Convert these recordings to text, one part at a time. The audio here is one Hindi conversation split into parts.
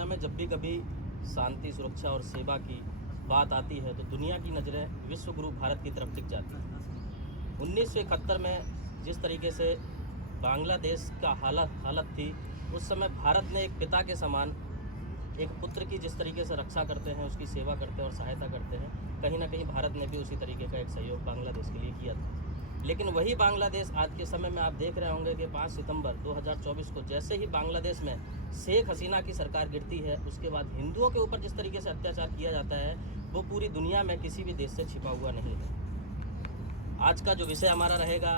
दुनिया में जब भी कभी शांति, सुरक्षा और सेवा की बात आती है तो दुनिया की नज़रें विश्व गुरु भारत की तरफ टिक जाती हैं। 1971 में जिस तरीके से बांग्लादेश का हालत थी, उस समय भारत ने एक पिता के समान एक पुत्र की जिस तरीके से रक्षा करते हैं, उसकी सेवा करते हैं और सहायता करते हैं, कहीं ना कहीं भारत ने भी उसी तरीके का एक सहयोग बांग्लादेश के लिए किया था। लेकिन वही बांग्लादेश आज के समय में आप देख रहे होंगे कि 5 सितंबर 2024 को जैसे ही बांग्लादेश में शेख हसीना की सरकार गिरती है, उसके बाद हिंदुओं के ऊपर जिस तरीके से अत्याचार किया जाता है वो पूरी दुनिया में किसी भी देश से छिपा हुआ नहीं है। आज का जो विषय हमारा रहेगा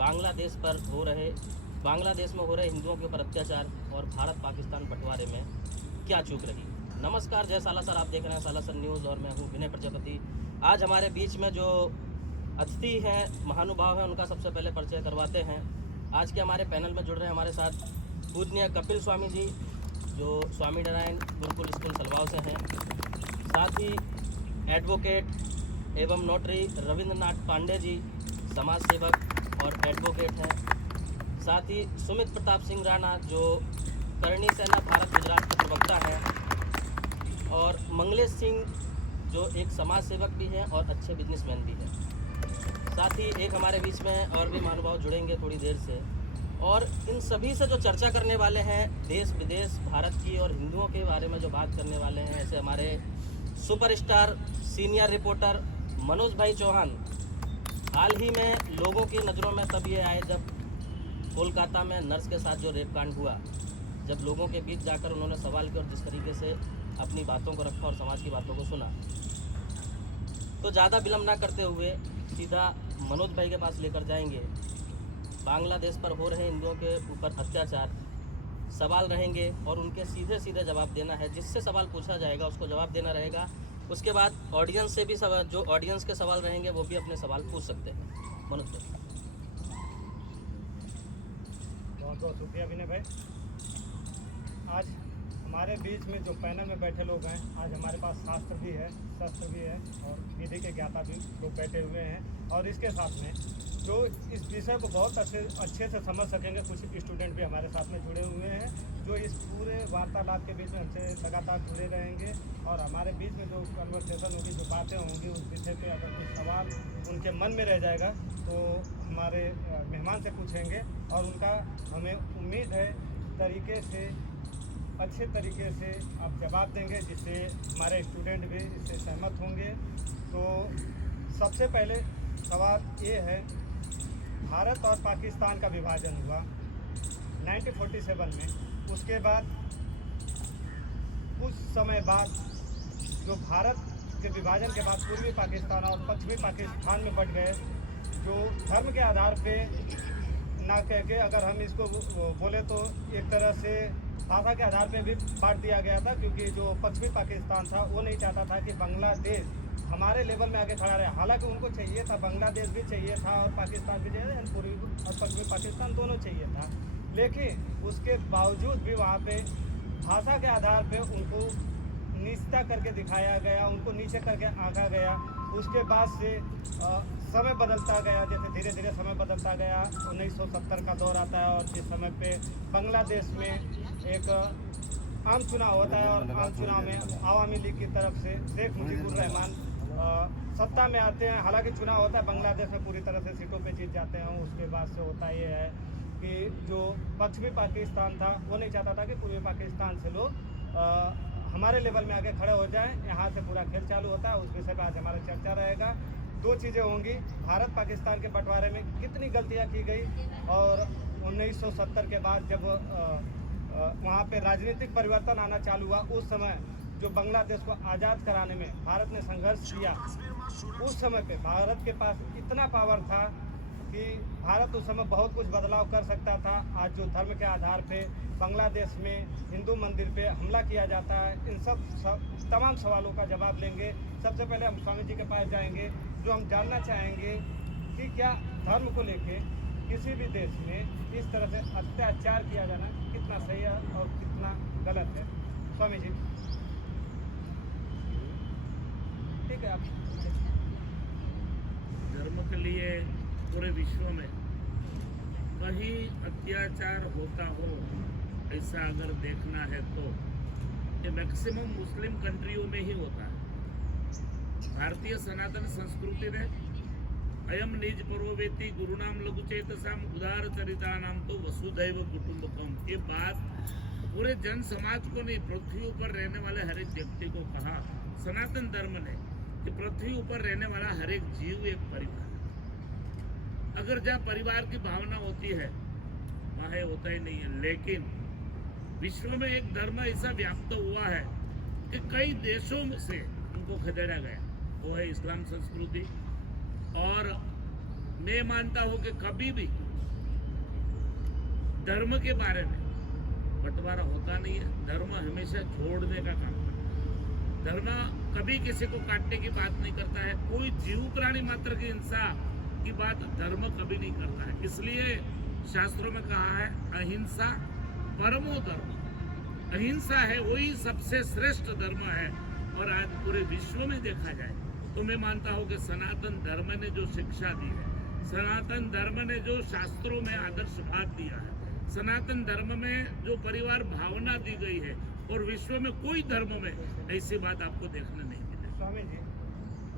बांग्लादेश में हो रहे हिंदुओं के ऊपर अत्याचार और भारत पाकिस्तान बंटवारे में क्या चूक रही। नमस्कार, जय सालासर, आप देख रहे हैं सालासर न्यूज़ और मैं हूं विनय प्रजापति। आज हमारे बीच में जो अतिथि हैं, महानुभाव हैं, उनका सबसे पहले परिचय करवाते हैं। आज के हमारे पैनल में जुड़ रहे हैं हमारे साथ पूजनीय कपिल स्वामी जी, जो स्वामी नारायण गुरुकुल स्कूल सलवाव से हैं। साथ ही एडवोकेट एवं नोटरी रविंद्रनाथ पांडे जी, समाज सेवक और एडवोकेट हैं। साथ ही सुमित प्रताप सिंह राणा, जो करणी सेना भारत गुजरात के प्रवक्ता हैं, और मंगलेश सिंह, जो एक समाज सेवक भी हैं और अच्छे बिजनेसमैन भी हैं। साथ ही एक हमारे बीच में और भी महानुभाव जुड़ेंगे थोड़ी देर से, और इन सभी से जो चर्चा करने वाले हैं देश विदेश भारत की और हिंदुओं के बारे में जो बात करने वाले हैं, ऐसे हमारे सुपरस्टार सीनियर रिपोर्टर मनोज भाई चौहान। हाल ही में लोगों की नज़रों में तब ये आए जब कोलकाता में नर्स के साथ जो रेप कांड हुआ, जब लोगों के बीच जाकर उन्होंने सवाल किया और जिस तरीके से अपनी बातों को रखा और समाज की बातों को सुना। तो ज़्यादा विलम्ब ना करते हुए सीधा मनोज भाई के पास लेकर जाएंगे। बांग्लादेश पर हो रहे हिंदुओं के ऊपर अत्याचार सवाल रहेंगे और उनके सीधे सीधे जवाब देना है। जिससे सवाल पूछा जाएगा उसको जवाब देना रहेगा। उसके बाद ऑडियंस से भी जो ऑडियंस के सवाल रहेंगे वो भी अपने सवाल पूछ सकते हैं। मनोज भाई। बहुत बहुत शुक्रिया विनय भाई। आज हमारे बीच में जो पैनल में बैठे लोग हैं, आज हमारे पास शस्त्र भी है और विधि के ज्ञाता भी लोग बैठे हुए हैं। और इसके साथ में जो इस विषय को बहुत अच्छे से समझ सकेंगे, कुछ स्टूडेंट भी हमारे साथ में जुड़े हुए हैं, जो इस पूरे वार्तालाप के बीच में हमसे लगातार जुड़े रहेंगे। और हमारे बीच में जो कन्वर्सेशन होगी, जो बातें होंगी, उस विषय पे अगर कुछ सवाल उनके मन में रह जाएगा तो हमारे मेहमान से पूछेंगे और उनका हमें उम्मीद है अच्छे तरीके से आप जवाब देंगे, जिससे हमारे स्टूडेंट भी इससे सहमत होंगे। तो सबसे पहले सवाल ये है, भारत और पाकिस्तान का विभाजन हुआ 1947 में। उसके बाद कुछ समय बाद जो भारत के विभाजन के बाद पूर्वी पाकिस्तान और पश्चिमी पाकिस्तान में बंट गए, जो धर्म के आधार पे ना कह के, अगर हम इसको बोले तो एक तरह से भाषा के आधार पे भी बांट दिया गया था, क्योंकि जो पश्चिमी पाकिस्तान था वो नहीं चाहता था कि बांग्लादेश हमारे लेवल में आगे खड़ा रहे। हालांकि उनको चाहिए था, बांग्लादेश भी चाहिए था और पाकिस्तान भी चाहिए, पूर्वी और पश्चिमी पाकिस्तान दोनों चाहिए था। लेकिन उसके बावजूद भी वहाँ पे भाषा के आधार पे उनको नीचता करके दिखाया गया, उनको नीचे करके आंका गया। उसके बाद से समय बदलता गया, जैसे धीरे धीरे समय बदलता गया। 1970 का दौर आता है और जिस समय पे बांग्लादेश में एक आम चुनाव होता है और आम चुनाव में आवामी लीग की तरफ से शेख मुजीबुर रहमान सत्ता में आते हैं। हालांकि चुनाव होता है, बांग्लादेश में पूरी तरह से सीटों पे जीत जाते हैं। उसके बाद से होता ये है कि जो पश्चिमी पाकिस्तान था वो नहीं चाहता था कि पूर्वी पाकिस्तान से लोग हमारे लेवल में आगे खड़े हो जाएं। यहाँ से पूरा खेल चालू होता है। उस विषय पर आज हमारा चर्चा रहेगा। दो चीज़ें होंगी, भारत पाकिस्तान के बंटवारे में कितनी गलतियाँ की गई, और 1970 के बाद जब वहाँ पे राजनीतिक परिवर्तन आना चालू हुआ, उस समय जो बांग्लादेश को आज़ाद कराने में भारत ने संघर्ष किया, उस समय पे भारत के पास इतना पावर था कि भारत उस समय बहुत कुछ बदलाव कर सकता था। आज जो धर्म के आधार पे बांग्लादेश में हिंदू मंदिर पे हमला किया जाता है, इन सब तमाम सवालों का जवाब लेंगे। सबसे पहले हम स्वामी जी के पास जाएंगे, जो हम जानना चाहेंगे कि क्या धर्म को लेके किसी भी देश में इस तरह से अत्याचार किया जाना कितना सही है और कितना गलत है। स्वामी जी, ठीक है। आप धर्म के लिए पूरे विश्व में कहीं अत्याचार होता हो, ऐसा अगर देखना है तो ये मैक्सिमम मुस्लिम कंट्रियों में ही होता है। भारतीय सनातन संस्कृति ने अयम निज परोवेति गुरुनाम लघुचेतसाम उदार चरिता नाम तो वसुधैव कुटुंबकम, ये बात पूरे जन समाज को नहीं, पृथ्वी पर रहने वाले हर एक व्यक्ति को कहा सनातन धर्म ने कि पृथ्वी ऊपर रहने वाला हर एक जीव एक परिवार है। अगर जहाँ परिवार की भावना होती है वहाँ ये होता ही नहीं है। लेकिन विश्व में एक धर्म ऐसा व्याप्त हुआ है कि कई देशों से उनको खदेड़ा गया, वो है इस्लाम संस्कृति। और मैं मानता हूँ कि कभी भी धर्म के बारे में बंटवारा होता नहीं है। धर्म हमेशा जोड़ने का काम करता है। धर्म कभी किसी को काटने की बात नहीं करता है। कोई जीव प्राणी मात्र की हिंसा की बात धर्म कभी नहीं करता है। इसलिए शास्त्रों में कहा है अहिंसा परमो धर्म, अहिंसा है वही सबसे श्रेष्ठ धर्म है। और आज पूरे विश्व में देखा जाए तो मैं मानता हूँ कि सनातन धर्म ने जो शिक्षा दी है, सनातन धर्म ने जो शास्त्रों में आदर्शवाद दिया है, सनातन धर्म में जो परिवार भावना दी गई है, और विश्व में कोई धर्म में ऐसी बात आपको देखने नहीं मिलेगी। स्वामी जी,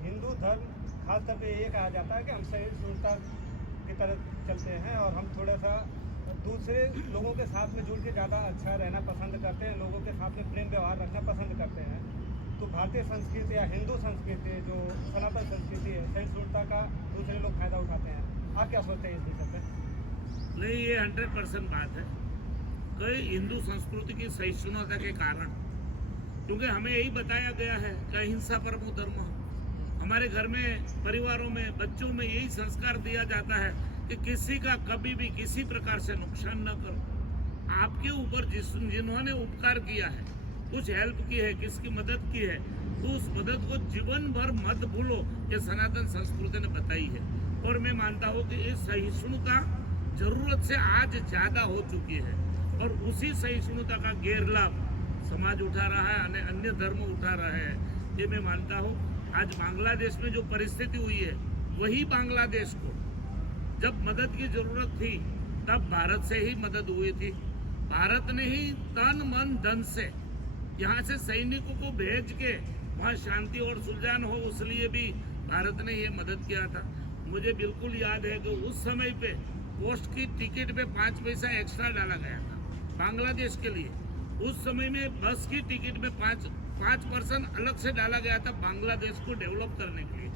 हिंदू धर्म खासतौर पे ये कहा जाता है कि हम सहिष्णुता की तरह चलते हैं और हम थोड़ा सा दूसरे लोगों के साथ में जुड़ के ज़्यादा अच्छा रहना पसंद करते हैं, लोगों के साथ में प्रेम व्यवहार रखना पसंद करते हैं। तो भारतीय संस्कृति या हिंदू संस्कृति जो सनातन संस्कृति है, सहिष्णुता का दूसरे लोग फायदा उठाते हैं। आप क्या सोचते हैं इस विषय पे? नहीं, ये 100% बात है। कई हिंदू संस्कृति की सहिष्णुता के कारण, क्योंकि हमें यही बताया गया है कि अहिंसा परमो धर्म। हमारे घर में, परिवारों में, बच्चों में यही संस्कार दिया जाता है कि किसी का कभी भी किसी प्रकार से नुकसान न करो। आपके ऊपर जिन्होंने उपकार किया है, कुछ हेल्प की है, किसकी मदद की है, तो उस मदद को जीवन भर मत भूलो, ये सनातन संस्कृति ने बताई है। और मैं मानता हूँ कि इस सहिष्णुता जरूरत से आज ज्यादा हो चुकी है, और उसी सहिष्णुता का गैर लाभ समाज उठा रहा है, अन्य धर्म उठा रहा है। ये मैं मानता हूँ। आज बांग्लादेश में जो परिस्थिति हुई है, वही बांग्लादेश को जब मदद की जरूरत थी तब भारत से ही मदद हुई थी। भारत ने ही तन मन धन से यहाँ से सैनिकों को भेज के वहाँ शांति और सुलझान हो, उसलिए भी भारत ने ये मदद किया था। मुझे बिल्कुल याद है कि उस समय पे पोस्ट की टिकट पे 5 पैसा एक्स्ट्रा डाला गया था बांग्लादेश के लिए। उस समय में बस की टिकट में 5% अलग से डाला गया था बांग्लादेश को डेवलप करने के लिए।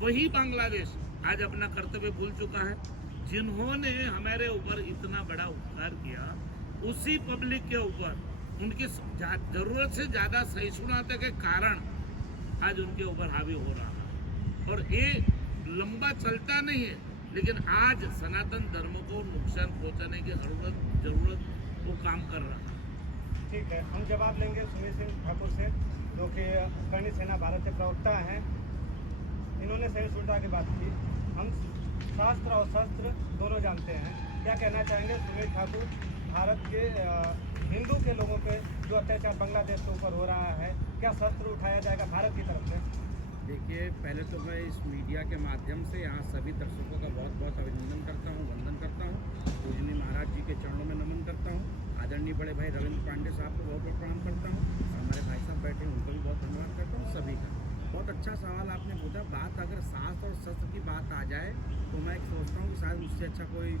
वही बांग्लादेश आज अपना कर्तव्य भूल चुका है। जिन्होंने हमारे ऊपर इतना बड़ा उपकार किया, उसी पब्लिक के ऊपर उनकी जरूरत से ज़्यादा सहिष्णुता के कारण आज उनके ऊपर हावी हो रहा है। और ये लंबा चलता नहीं है, लेकिन आज सनातन धर्म को नुकसान पहुंचाने की जरूरत वो काम कर रहा है। ठीक है, हम जवाब लेंगे सुमित सिंह ठाकुर से, जो कि कर्णी सेना भारत के प्रवक्ता हैं। इन्होंने सहिष्णुता की बात की। हम शास्त्र और शस्त्र दोनों जानते हैं। क्या कहना चाहेंगे सुमित ठाकुर, भारत के हिंदू के लोगों पे जो अत्याचार बांग्लादेश के ऊपर हो रहा है, क्या शस्त्र उठाया जाएगा भारत की तरफ से? देखिए, पहले तो मैं इस मीडिया के माध्यम से यहाँ सभी दर्शकों का बहुत बहुत अभिनंदन करता हूँ, वंदन करता हूँ। पूजनीय महाराज जी के चरणों में नमन करता हूँ। आदरणीय बड़े भाई रविंद्र पांडे साहब को बहुत बहुत प्रणाम करता हूँ। हमारे भाई साहब बैठे हैं, उनको भी बहुत धन्यवाद करता हूँ। सभी का बहुत अच्छा सवाल आपने पूछा। बात अगर शास्त्र और शस्त्र की बात आ जाए तो मैं सोचता हूँ कि शायद मुझसे अच्छा कोई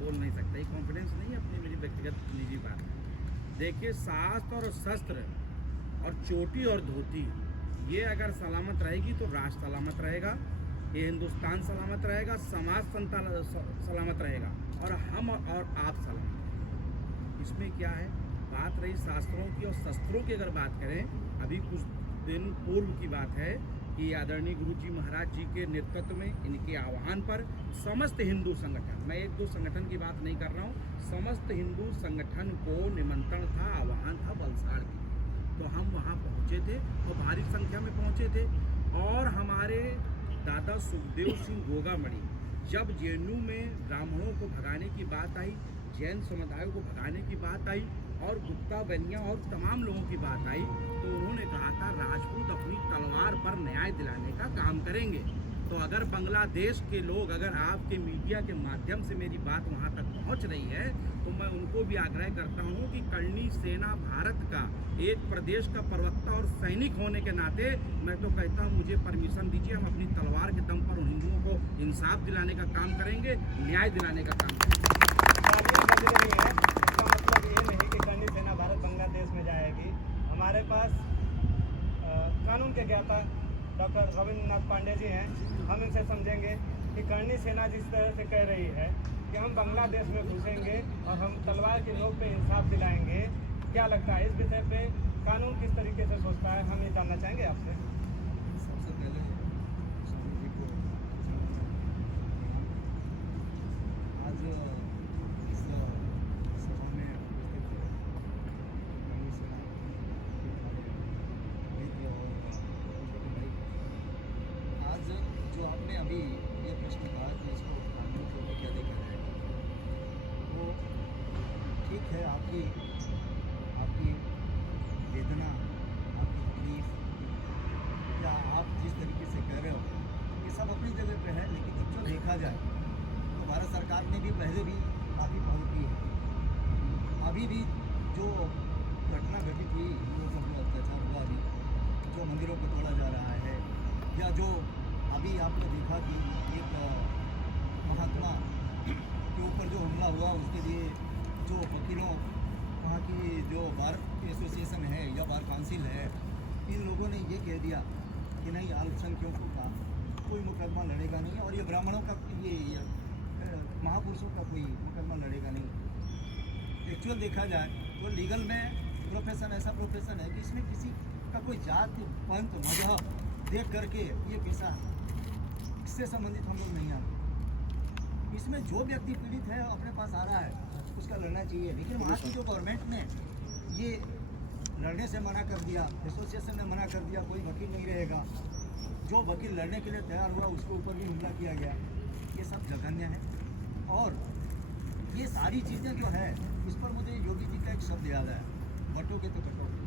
बोल नहीं सकता। ये कॉन्फिडेंस नहीं है, अपनी मेरी व्यक्तिगत निजी बात है। देखिए, शास्त्र और शस्त्र और चोटी और धोती, ये अगर सलामत रहेगी तो राष्ट्र सलामत रहेगा, ये हिंदुस्तान सलामत रहेगा, समाज सलामत रहेगा, और हम और आप सलामत रहेंगे। इसमें क्या है, बात रही शास्त्रों की और शस्त्रों की। अगर बात करें, अभी कुछ दिन पूर्व की बात है कि आदरणीय गुरु जी महाराज जी के नेतृत्व में, इनके आह्वान पर समस्त हिंदू संगठन, मैं 1-2 संगठन की बात नहीं कर रहा हूँ, समस्त हिंदू संगठन को निमंत्रण था, आह्वान था वलसाड़ की। तो हम वहाँ पहुँचे थे और भारी संख्या में पहुँचे थे। और हमारे दादा सुखदेव सिंह गोगामणि, जब जेएनयू में ब्राह्मणों को भगाने की बात आई, जैन समुदाय को भगाने की बात आई, और गुप्ता बनिया और तमाम लोगों की बात आई, तो उन्होंने कहा था राजपूत अपनी तलवार पर न्याय दिलाने का काम करेंगे। तो अगर बांग्लादेश के लोग, अगर आपके मीडिया के माध्यम से मेरी बात वहाँ तक पहुँच रही है, तो मैं उनको भी आग्रह करता हूँ कि करनी सेना भारत का एक प्रदेश का प्रवक्ता और सैनिक होने के नाते मैं तो कहता हूँ मुझे परमिशन दीजिए, हम अपनी तलवार के दम पर उन हिंदुओं को इंसाफ दिलाने का काम करेंगे, न्याय दिलाने का काम करेंगे। इसका मतलब ये नहीं कि करनी सेना भारत बांग्लादेश में जाएगी। हमारे पास कानून के ज्ञाता डॉक्टर रविंद्रनाथ पांडे जी हैं, हम इनसे समझेंगे कि करनी सेना जिस तरह से कह रही है कि हम बांग्लादेश में घुसेंगे और हम तलवार की नोक पे इंसाफ दिलाएंगे, क्या लगता है इस विषय पे कानून किस तरीके से सोचता है, हम ये जानना चाहेंगे आपसे। सबसे पहले स्वामी जी को आज इस सभा में उपस्थित करनी सेना आज जो आपने अभी ये प्रश्न कहा कि इसको कानून के ऊपर क्या देखा जाए, वो ठीक है, आपकी वेदना, आपकी तकलीफ या आप जिस तरीके से कह रहे हो ये सब अपनी जगह पे है, लेकिन जो देखा जाए तो भारत सरकार ने भी पहले भी काफ़ी पहल की है। अभी भी जो घटना घटित हुई, हिंदुओं पर जो अत्याचार हुआ, अभी जो मंदिरों को तोड़ा जा रहा है, या जो अभी आपने देखा कि एक महात्मा के ऊपर जो हमला हुआ, उसके लिए जो वकीलों, वहाँ की जो बार एसोसिएशन है या बार काउंसिल है, इन लोगों ने ये कह दिया कि नहीं, अल्पसंख्यकों का कोई मुकदमा लड़ेगा नहीं, और ये ब्राह्मणों का, ये महापुरुषों का कोई मुकदमा लड़ेगा नहीं। एक्चुअल देखा जाए तो लीगल में प्रोफेशन ऐसा प्रोफेशन है कि इसमें किसी का कोई जात, पंथ, मजहब देख करके ये पेशा है, इससे संबंधित हम लोग नहीं आते। इसमें जो व्यक्ति पीड़ित है अपने पास आ रहा है, उसका लड़ना चाहिए। लेकिन वहाँ की जो गवर्नमेंट ने ये लड़ने से मना कर दिया, एसोसिएशन ने मना कर दिया, कोई वकील नहीं रहेगा, जो वकील लड़ने के लिए तैयार हुआ उसके ऊपर भी हमला किया गया, ये सब जघन्य है। और ये सारी चीज़ें जो है, इस पर मुझे योगी जी का एक शब्द याद आया, बटोगे तो कटोगे।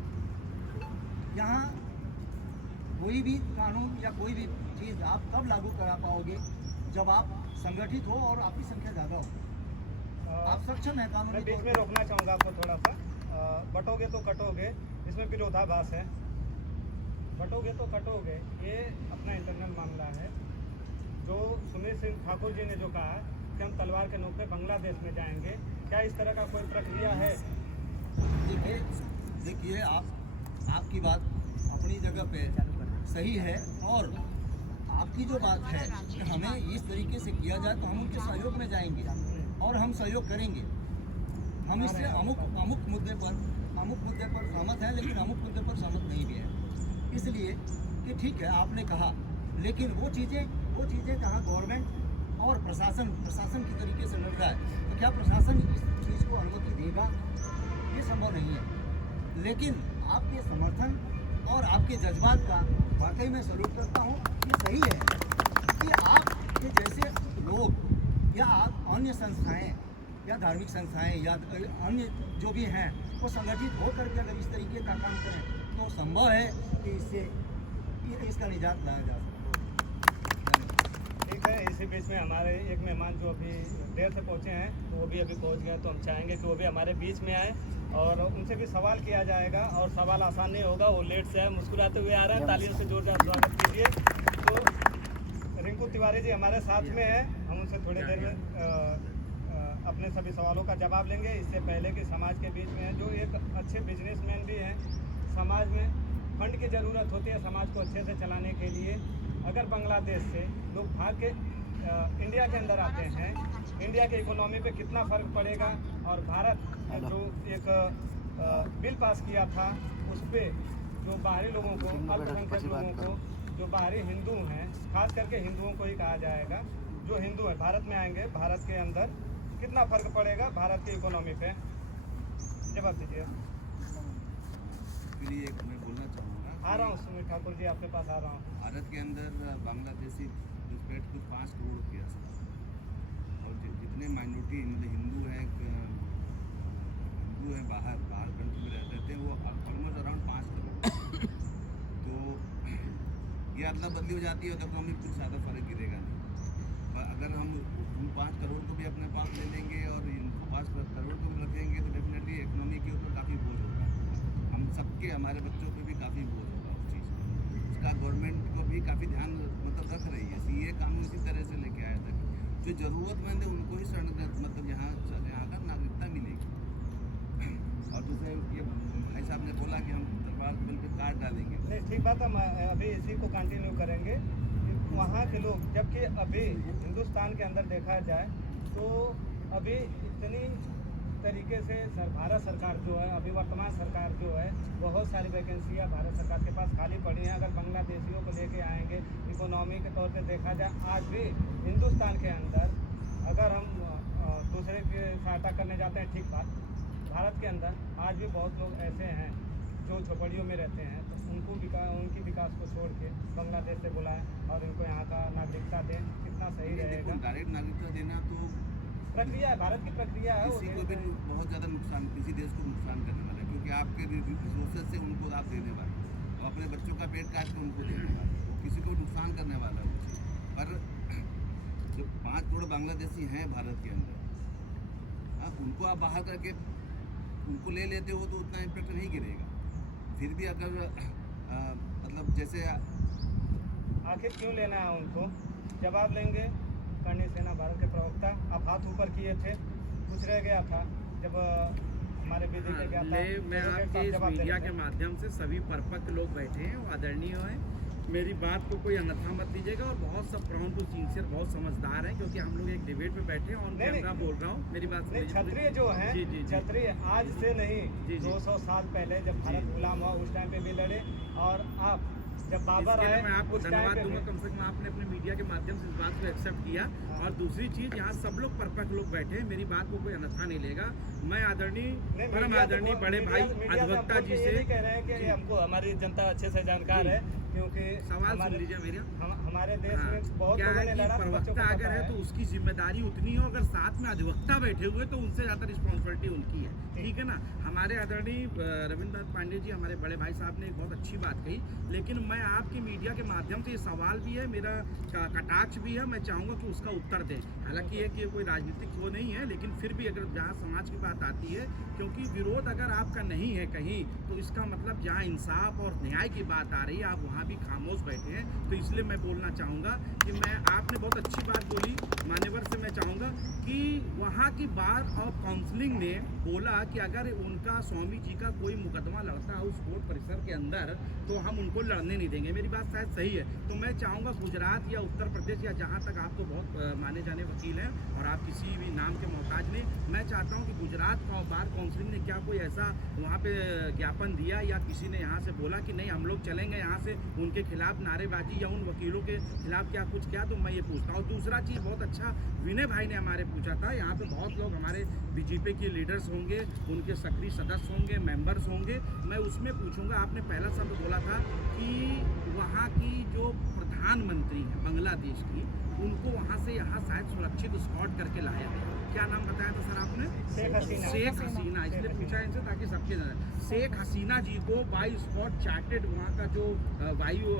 यहाँ कोई भी कानून या कोई भी चीज़ आप तब लागू करा पाओगे जब आप संगठित हो और आपकी संख्या ज़्यादा हो। आप सक्षम है कानून। मैं बीच में रोकना चाहूँगा आपको थोड़ा सा। बटोगे तो कटोगे, इसमें विरोधाभास है। बटोगे तो कटोगे, ये अपना इंटरनल मामला है। जो सुमित सिंह ठाकुर जी ने जो कहा कि हम तलवार के नोक पे बांग्लादेश में जाएंगे, क्या इस तरह का कोई प्रक्रिया है? देखिए आपकी बात अपनी जगह पे सही है, और आपकी जो बात है कि हमें इस तरीके से किया जाए तो हम उनके सहयोग में जाएंगे और हम सहयोग करेंगे। हम इससे अमुक मुद्दे पर सहमत हैं, लेकिन अमुक मुद्दे पर सहमत नहीं भी हैं। इसलिए कि ठीक है आपने कहा, लेकिन वो चीज़ें जहाँ गवर्नमेंट और प्रशासन की तरीके से लड़ रहा है, तो क्या प्रशासन इस चीज़ को अनुमति देगा? ये संभव नहीं है। लेकिन आपके समर्थन और आपके जज्बात का वाकई में सल्यूट करता हूँ। ये सही है कि आपके जैसे लोग या अन्य संस्थाएं या धार्मिक संस्थाएं या अन्य जो भी हैं, वो संगठित होकर के अगर इस तरीके का काम करें तो संभव है कि इसका निजात लाया जा सकता है। ठीक है, इसी बीच में हमारे एक मेहमान जो अभी देर से पहुँचे हैं, तो वो भी अभी पहुँच गए, तो हम चाहेंगे कि वो भी हमारे बीच में आए और उनसे भी सवाल किया जाएगा। और सवाल आसान नहीं होगा, वो लेट से है, मुस्कुराते हुए आ रहे हैं, तालियों से जोरदार स्वागत कीजिए। तो रिंकू तिवारी जी हमारे साथ में है, हम उनसे थोड़ी देर में अपने सभी सवालों का जवाब लेंगे। इससे पहले कि समाज के बीच में है जो एक अच्छे बिजनेसमैन भी हैं, समाज में फंड की ज़रूरत होती है समाज को अच्छे से चलाने के लिए। अगर बांग्लादेश से लोग भाग के इंडिया के अंदर आते हैं, इंडिया के इकोनॉमी पे कितना फ़र्क पड़ेगा, और भारत जो एक बिल पास किया था उस पर जो बाहरी लोगों को, अल्पसंख्यक लोगों को, जो बाहरी हिंदू हैं, खास करके हिंदुओं को ही कहा जाएगा, जो हिंदू हैं भारत में आएंगे, भारत के अंदर कितना फ़र्क पड़ेगा भारत की इकोनॉमी पे? जवाब दीजिए। इसके लिए मैं बोलना चाहूँगा, आ रहा हूँ सुमित ठाकुर जी, आपके पास आ रहा हूँ। भारत के अंदर बांग्लादेशी घुसपैठ कुछ 5 करोड़ के आसपास, और जितने माइनॉरिटी हिंदू हैं बाहर कंट्री में रहते थे, वो ऑलमोस्ट अराउंड 5 करोड़। तो ये अदला बदली हो जाती है तो इकोनॉमी कुछ ज़्यादा फर्क गिरेगा नहीं। पर अगर हम 5 करोड़ को भी अपने पास ले लेंगे और इनको 5 करोड़ को भी रखेंगे तो डेफिनेटली इकोनॉमी के ऊपर काफ़ी बोझ होगा। हम सबके, हमारे बच्चों पे भी काफ़ी बोझ होगा उस चीज़ का। उसका गवर्नमेंट को भी काफ़ी ध्यान मतलब रख रही है। सीए कानून इसी तरह से लेके आया था कि जो ज़रूरतमंद है उनको ही मतलब यहाँ का नागरिकता मिलेगी। और दूसरे ये भाई साहब ने बोला कि हम दरबार बिल पे काट डालेंगे। नहीं, ठीक बात, हम अभी इसी को कंटिन्यू करेंगे कि वहाँ के लोग, जबकि अभी हिंदुस्तान के अंदर देखा जाए तो अभी इतनी तरीके से भारत सरकार जो है, अभी वर्तमान सरकार जो है, बहुत सारी वैकेंसियाँ भारत सरकार के पास खाली पड़ी हैं। अगर बांग्लादेशियों को लेके आएंगे, इकोनॉमी के तौर पे देखा जाए, आज भी हिंदुस्तान के अंदर अगर हम दूसरे की सहायता करने जाते हैं, ठीक बात, भारत के अंदर आज भी बहुत लोग ऐसे हैं जो झोपड़ियों में रहते हैं, तो उनकी विकास को छोड़ के बांग्लादेश से बुलाएं और इनको यहाँ का नागरिकता दें, कितना सही रहेगा। डायरेक्ट नागरिकता देना तो प्रक्रिया है, भारत की प्रक्रिया है। किसी को भी बहुत ज़्यादा नुकसान, किसी देश को नुकसान करने वाला है, क्योंकि आपके रिसोर्सेज से उनको आप देने वाले, तो अपने बच्चों का पेट काट के उनको देने वाले, तो किसी को नुकसान करने वाला है। पर जो 5 करोड़ बांग्लादेशी हैं भारत के अंदर, उनको आप बाहर करके उनको ले लेते हो तो उतना इम्पैक्ट नहीं गिरेगा। फिर भी अगर मतलब जैसे आखिर क्यों लेना है उनको, जवाब लेंगे करणी सेना भारत के प्रवक्ता। आप हाथ ऊपर किए थे, कुछ रह गया था जब हमारे बीजेपी गया था। मैं आपके इस मीडिया के माध्यम से सभी परिपक्व लोग बैठे हैं, वो आदरणीय हैं, मेरी बात को कोई अन्यथा मत लीजिएगा। और बहुत सब प्राउंड टू सिंसियर, बहुत समझदार हैं, क्योंकि हम लोग एक डिबेट में बैठे हैं, ऑन कैमरा बोल रहा हूँ, मेरी बात नहीं, क्षत्रिय जो हैं, क्षत्रिय आज से नहीं, 200 साल पहले जब भारत गुलाम हुआ उस टाइम पे भी लड़े, और आप जब बाबर आए, मैं आपको धन्यवाद दूंगा, कम से कम आपने अपने मीडिया के माध्यम से इस बात को एक्सेप्ट किया। और दूसरी चीज, यहाँ सब लोग परफेक्ट लोग बैठे हैं, मेरी बात को कोई अन्यथा नहीं लेगा। मैं आदरणीय, परम आदरणीय बड़े भाई अधिवक्ता जी से कह रहे हैं कि हमको हमारी जनता अच्छे से जानकार है, क्योंकि सवाल सुन लीजिए मेरा। हमारे देश में बहुत क्या लोगों है ने कि लड़ा, प्रवक्ता अगर है तो उसकी जिम्मेदारी उतनी हो, अगर साथ में अधिवक्ता बैठे हुए तो उनसे ज़्यादा रिस्पॉन्सिबिलिटी उनकी है, ठीक है ना। हमारे आदरणीय रविंद्र पांडे जी, हमारे बड़े भाई साहब ने एक बहुत अच्छी बात कही, लेकिन मैं आपकी मीडिया के माध्यम से ये सवाल भी है, मेरा कटाक्ष भी है, मैं चाहूँगा कि उसका उत्तर दें। हालांकि ये कि कोई राजनीतिक वो नहीं है, लेकिन फिर भी अगर जहाँ समाज की बात आती है, क्योंकि विरोध अगर आपका नहीं है कहीं, तो इसका मतलब जहाँ इंसाफ और न्याय की बात आ रही है, आप वहाँ भी खामोश बैठे हैं। तो इसलिए मैं बोलना चाहूँगा कि आपने बहुत अच्छी बात बोली मान्यवर से, मैं चाहूँगा कि वहाँ की बात और काउंसलिंग ने बोला कि अगर उनका स्वामी जी का कोई मुकदमा लड़ता है उस कोर्ट परिसर के अंदर, तो हम उनको लड़ने नहीं देंगे। मेरी बात शायद सही है। तो मैं चाहूँगा गुजरात या उत्तर प्रदेश या जहाँ तक आप तो बहुत माने जाने वकील हैं और आप किसी भी नाम के मोहताज नहीं, मैं चाहता हूँ कि गुजरात बार काउंसिलिंग ने क्या कोई ऐसा वहाँ पे ज्ञापन दिया या किसी ने यहाँ से बोला कि नहीं हम लोग चलेंगे यहाँ से, उनके खिलाफ नारेबाजी या उन वकीलों के खिलाफ क्या कुछ किया, तो मैं ये पूछता हूँ। दूसरा चीज़ बहुत अच्छा विनय भाई ने हमारे पूछा था, यहाँ पे बहुत लोग हमारे बीजेपी के लीडर्स होंगे, उनके सक्रिय सदस्य होंगे, मेंबर्स होंगे, मैं उसमें पूछूंगा। आपने पहला शब्द बोला था कि वहाँ की जो प्रधानमंत्री है बांग्लादेश की, उनको वहाँ से यहाँ शायद सुरक्षित स्पॉट करके लाया गया। क्या नाम बताया था सर आपने? शेख हसीना। इसलिए पूछा इनसे ताकि सबके शेख हसीना जी को बाई स्पॉट चार्टेड वहाँ का जो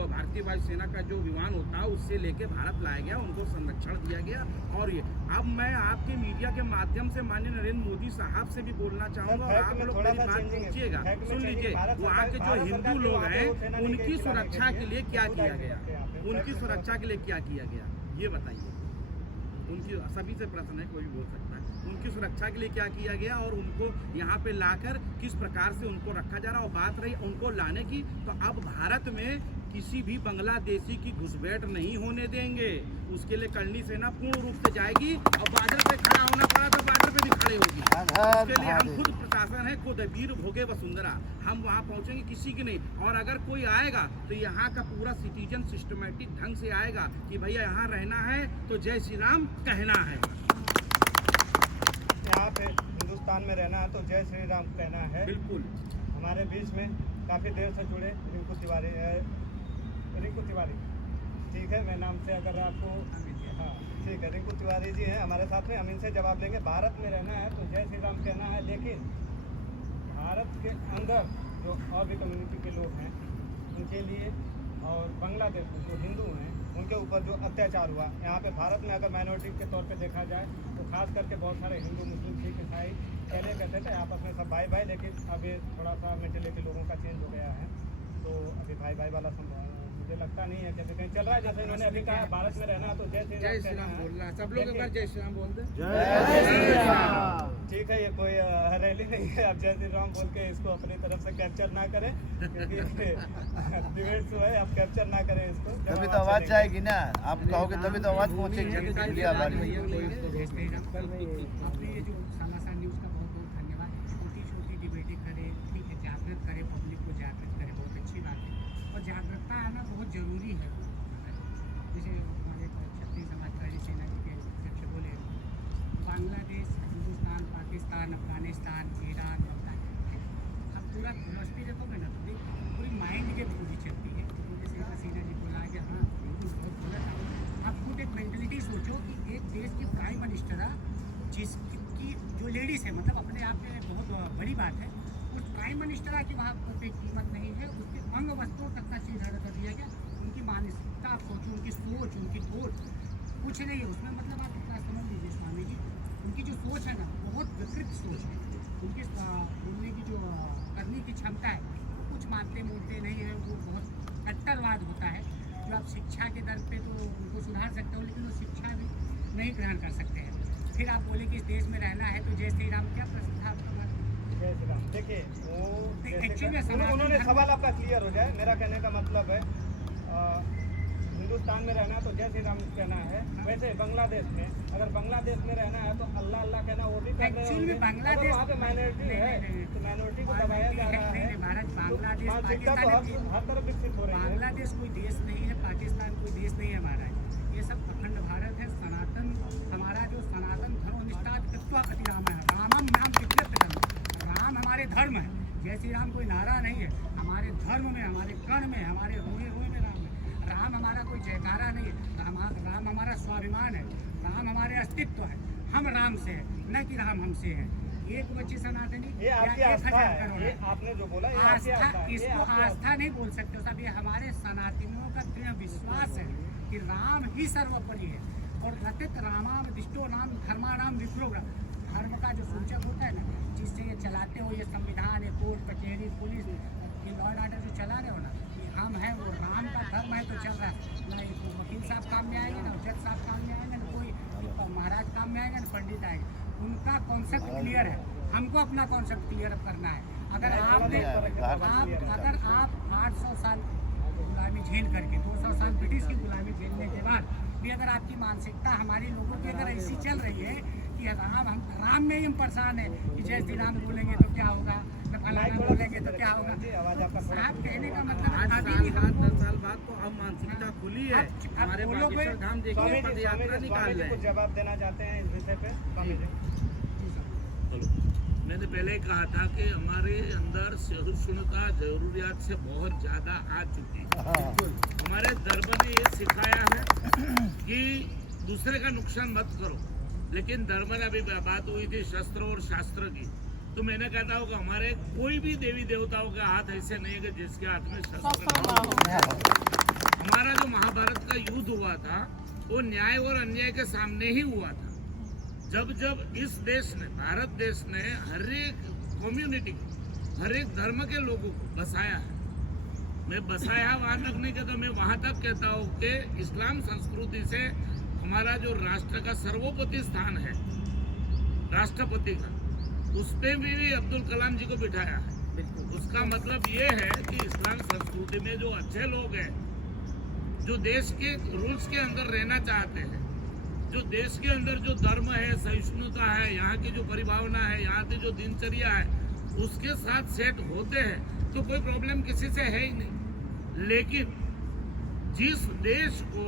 भारतीय वायुसेना का जो विमान होता है उससे लेके भारत लाया गया, उनको संरक्षण दिया गया। और ये अब मैं आपके मीडिया के माध्यम से माननीय नरेंद्र मोदी साहब से भी बोलना चाहूँगा, और आप लोग मेरी बात पूछिएगा, सुन लीजिए। वहाँ के जो हिंदू लोग हैं उनकी सुरक्षा के लिए क्या किया गया, उनकी सुरक्षा के लिए क्या किया गया, ये बताइए। उनकी सभी से प्रश्न है, कोई भी बोल सकता है, उनकी सुरक्षा के लिए क्या किया गया और उनको यहाँ पे लाकर किस प्रकार से उनको रखा जा रहा। और बात रही उनको लाने की, तो अब भारत में किसी भी बांग्लादेशी की घुसपैठ नहीं होने देंगे। उसके लिए करणी सेना पूर्ण रूप से जाएगी, और बॉर्डर पे खड़ा होना पड़ा तो बॉर्डर पे भी खड़े होगी। उसके लिए हम खुद प्रशासन है, खुद वीर भोगे वसुंधरा, हम वहाँ पहुँचेंगे, किसी की नहीं। और अगर कोई आएगा तो यहाँ का पूरा सिटीजन सिस्टमेटिक ढंग से आएगा कि भैया यहाँ रहना है तो जय श्री राम कहना है, यहाँ पे हिंदुस्तान में रहना है तो जय श्री राम कहना है। बिल्कुल। हमारे बीच में काफ़ी देर से जुड़े रिंकू तिवारी, ठीक है, मैं नाम से अगर आपको, हाँ ठीक है, रिंकू तिवारी जी हैं हमारे साथ में, हम इनसे जवाब लेंगे। भारत में रहना है तो जय श्री राम कहना है, लेकिन भारत के अंदर जो और भी कम्युनिटी के लोग हैं उनके लिए और बांग्लादेश में जो हिंदू हैं उनके ऊपर जो अत्याचार हुआ, यहाँ पे भारत में अगर माइनॉरिटी के तौर पे देखा जाए तो खास करके बहुत सारे हिंदू, मुस्लिम, सिख, ईसाई पहले कहते थे आपस में सब भाई भाई, लेकिन अब ये थोड़ा सा मेंटेलिटी लोगों का चेंज हो गया है। तो अभी भाई भाई वाला मुझे लगता नहीं है कि कहीं चल रहा है। जैसे इन्होंने अभी कहा भारत में रहना तो जय श्री राम बोल रहा है, सब लोग एक बार जय श्री राम बोल दे। ठीक है, ये कोई रैली नहीं है, आप जय श्री राम बोल के इसको अपनी तरफ से कैप्चर ना करें, क्योंकि डिबेट जो है आप कैप्चर ना करें इसको। तभी तो आवाज जाएगी ना, आप कहोगे तभी तो आवाज पहुंचेगी। आपने ये जो समाचार न्यूज़ का बहुत बहुत धन्यवाद। छोटी छोटी डिबेटें करें, ठीक है, जागृत करें, पब्लिक को जागृत करें, बहुत अच्छी बात है। और जागरूकता आना बहुत ज़रूरी है। जैसे हमारे क्षत्रिय समाजवादी सेना जी के अध्यक्ष बोले, बांग्लादेश, हिंदुस्तान, पाकिस्तान, अफगानिस्तान, ईरान, अब पूरा यूनिवर्सिटी देखोगे ना तो पूरी माइंड के थ्रू ही चलती है। जैसे हसीना जी बोला कि हाँ बिल्कुल बहुत गलत है। आप खुद एक मेंटलिटी सोचो कि एक देश की प्राइम मिनिस्टर जिसकी जो लेडीज़ है, मतलब अपने आप में बहुत बड़ी बात है, उस प्राइम मिनिस्टर की वहाँ कोई कीमत नहीं है, उसके अंग वस्त्रों तक का चीज हटा कर दिया गया। उनकी मानसिकता आप सोचो, उनकी सोच, उनकी सोच कुछ नहीं है उसमें। मतलब आप इतना समझ लीजिए स्वामी जी, उनकी जो सोच है ना बहुत विकृत सोच है। उनकी बोलने की जो करने की क्षमता है, कुछ मानते मूलते नहीं है, वो बहुत कट्टरवाद होता है। जो आप शिक्षा के दर पे तो उनको सुधार सकते हो, लेकिन वो शिक्षा भी नहीं ग्रहण कर सकते हैं। फिर आप बोले कि इस देश में रहना है तो जय श्री राम, क्या प्रश्न था आपका? जय श्री राम। देखिए एक्चुअली उन्होंने सवाल आपका क्लियर हो जाए। मेरा कहने का मतलब है हिंदुस्तान में रहना है तो जय श्री राम कहना है। वैसे बांग्लादेश में, अगर बांग्लादेश में रहना है तो अल्लाह अल्लाह कहना वो भी करना है। एक्चुअली बांग्लादेश वहाँ पे माइनॉरिटी है तो माइनॉरिटी को दबाया जा रहा है। महाराज बांग्लादेश मानसिकता तो हर तरफ विकसित हो रही है। बांग्लादेश कोई देश नहीं है, पाकिस्तान कोई देश नहीं है महाराज। ये सब अखंड भारत है। सनातन हमारा जो सनातन धर्मनिष्ठा राम है, रामम नाम राम हमारे धर्म है। जय श्री राम कोई नारा नहीं है, हमारे धर्म में, हमारे कण में, हमारे रोए रोए में राम है। राम हमारा कोई जयकारा नहीं है, राम हमारा स्वाभिमान है, राम हमारे अस्तित्व है। हम राम से है, न कि राम हमसे है। एक बच्चे सनातनी ये आपकी आस्था है, ये आपने जो बोला ये आपकी आस्था है। इसको आस्था नहीं बोल सकते साहब, ये हमारे सनातनियों का दृढ़ विश्वास है कि राम ही सर्वोपरि है। और रतित रामाम दिष्टो नाम धर्माणाम विप्रो, धर्म का जो सूचक होता है ना, जिससे ये चलाते हो, ये संविधान है, कोर्ट कचहरी पुलिस, ये लॉ एंड ऑर्डर जो चला रहे हो ना, ये हम है, वो राम का धर्म है तो चल रहा है ना। एक वकील साहब काम में आएंगे ना, जज साहब काम में आएंगे ना, कोई महाराज काम में आएंगे ना, पंडित आएंगे। उनका कॉन्सेप्ट क्लियर है, हमको अपना कॉन्सेप्ट क्लियर अप करना है। अगर अगर आप 800 साल गुलामी झेल करके 200 साल ब्रिटिश की गुलामी झेलने के बाद भी अगर आपकी मानसिकता हमारी लोगों की अगर ऐसी चल रही है कि राम में ही हम परेशान है कि जय श्री राम बोलेंगे तो क्या होगा, फलाना बोलेंगे तो क्या होगा। आप कहने का मतलब 8 साल बाद तो अब मानसिकता खुली है। हमारे बागेश्वर धाम देखिए, पद यात्रा निकाल रहे हैं। जवाब देना चाहते हैं इस विषय पे स्वामी जी? मैंने पहले कहा था कि हमारे अंदर सहिष्णुता जरूरियात से बहुत ज़्यादा आ चुकी है। हमारे धर्म ने ये सिखाया है कि दूसरे का नुकसान मत करो, लेकिन धर्म ने अभी बात हुई थी शस्त्र और शास्त्र की, तो मैंने कहता हूँ कि हमारे कोई भी देवी देवताओं का हाथ ऐसे नहीं है कि जिसके हाथ में शस्त्र ना हो। हमारा जो महाभारत का युद्ध हुआ था वो न्याय और अन्याय के सामने ही हुआ था। जब जब इस देश ने, भारत देश ने हर एक कम्युनिटी को, हर एक धर्म के लोगों को बसाया है। मैं बसाया वहाँ तक नहीं कहता, मैं वहाँ तक कहता हूँ कि इस्लाम संस्कृति से हमारा जो राष्ट्र का सर्वोपरि स्थान है, राष्ट्रपति का, उस पर भी अब्दुल कलाम जी को बिठाया है। उसका मतलब ये है कि इस्लाम संस्कृति में जो अच्छे लोग हैं, जो देश के रूल्स के अंदर रहना चाहते हैं, जो देश के अंदर जो धर्म है, सहिष्णुता है, यहाँ की जो परिभावना है, यहाँ की जो दिनचर्या है, उसके साथ सेट होते हैं तो कोई प्रॉब्लम किसी से है ही नहीं। लेकिन जिस देश को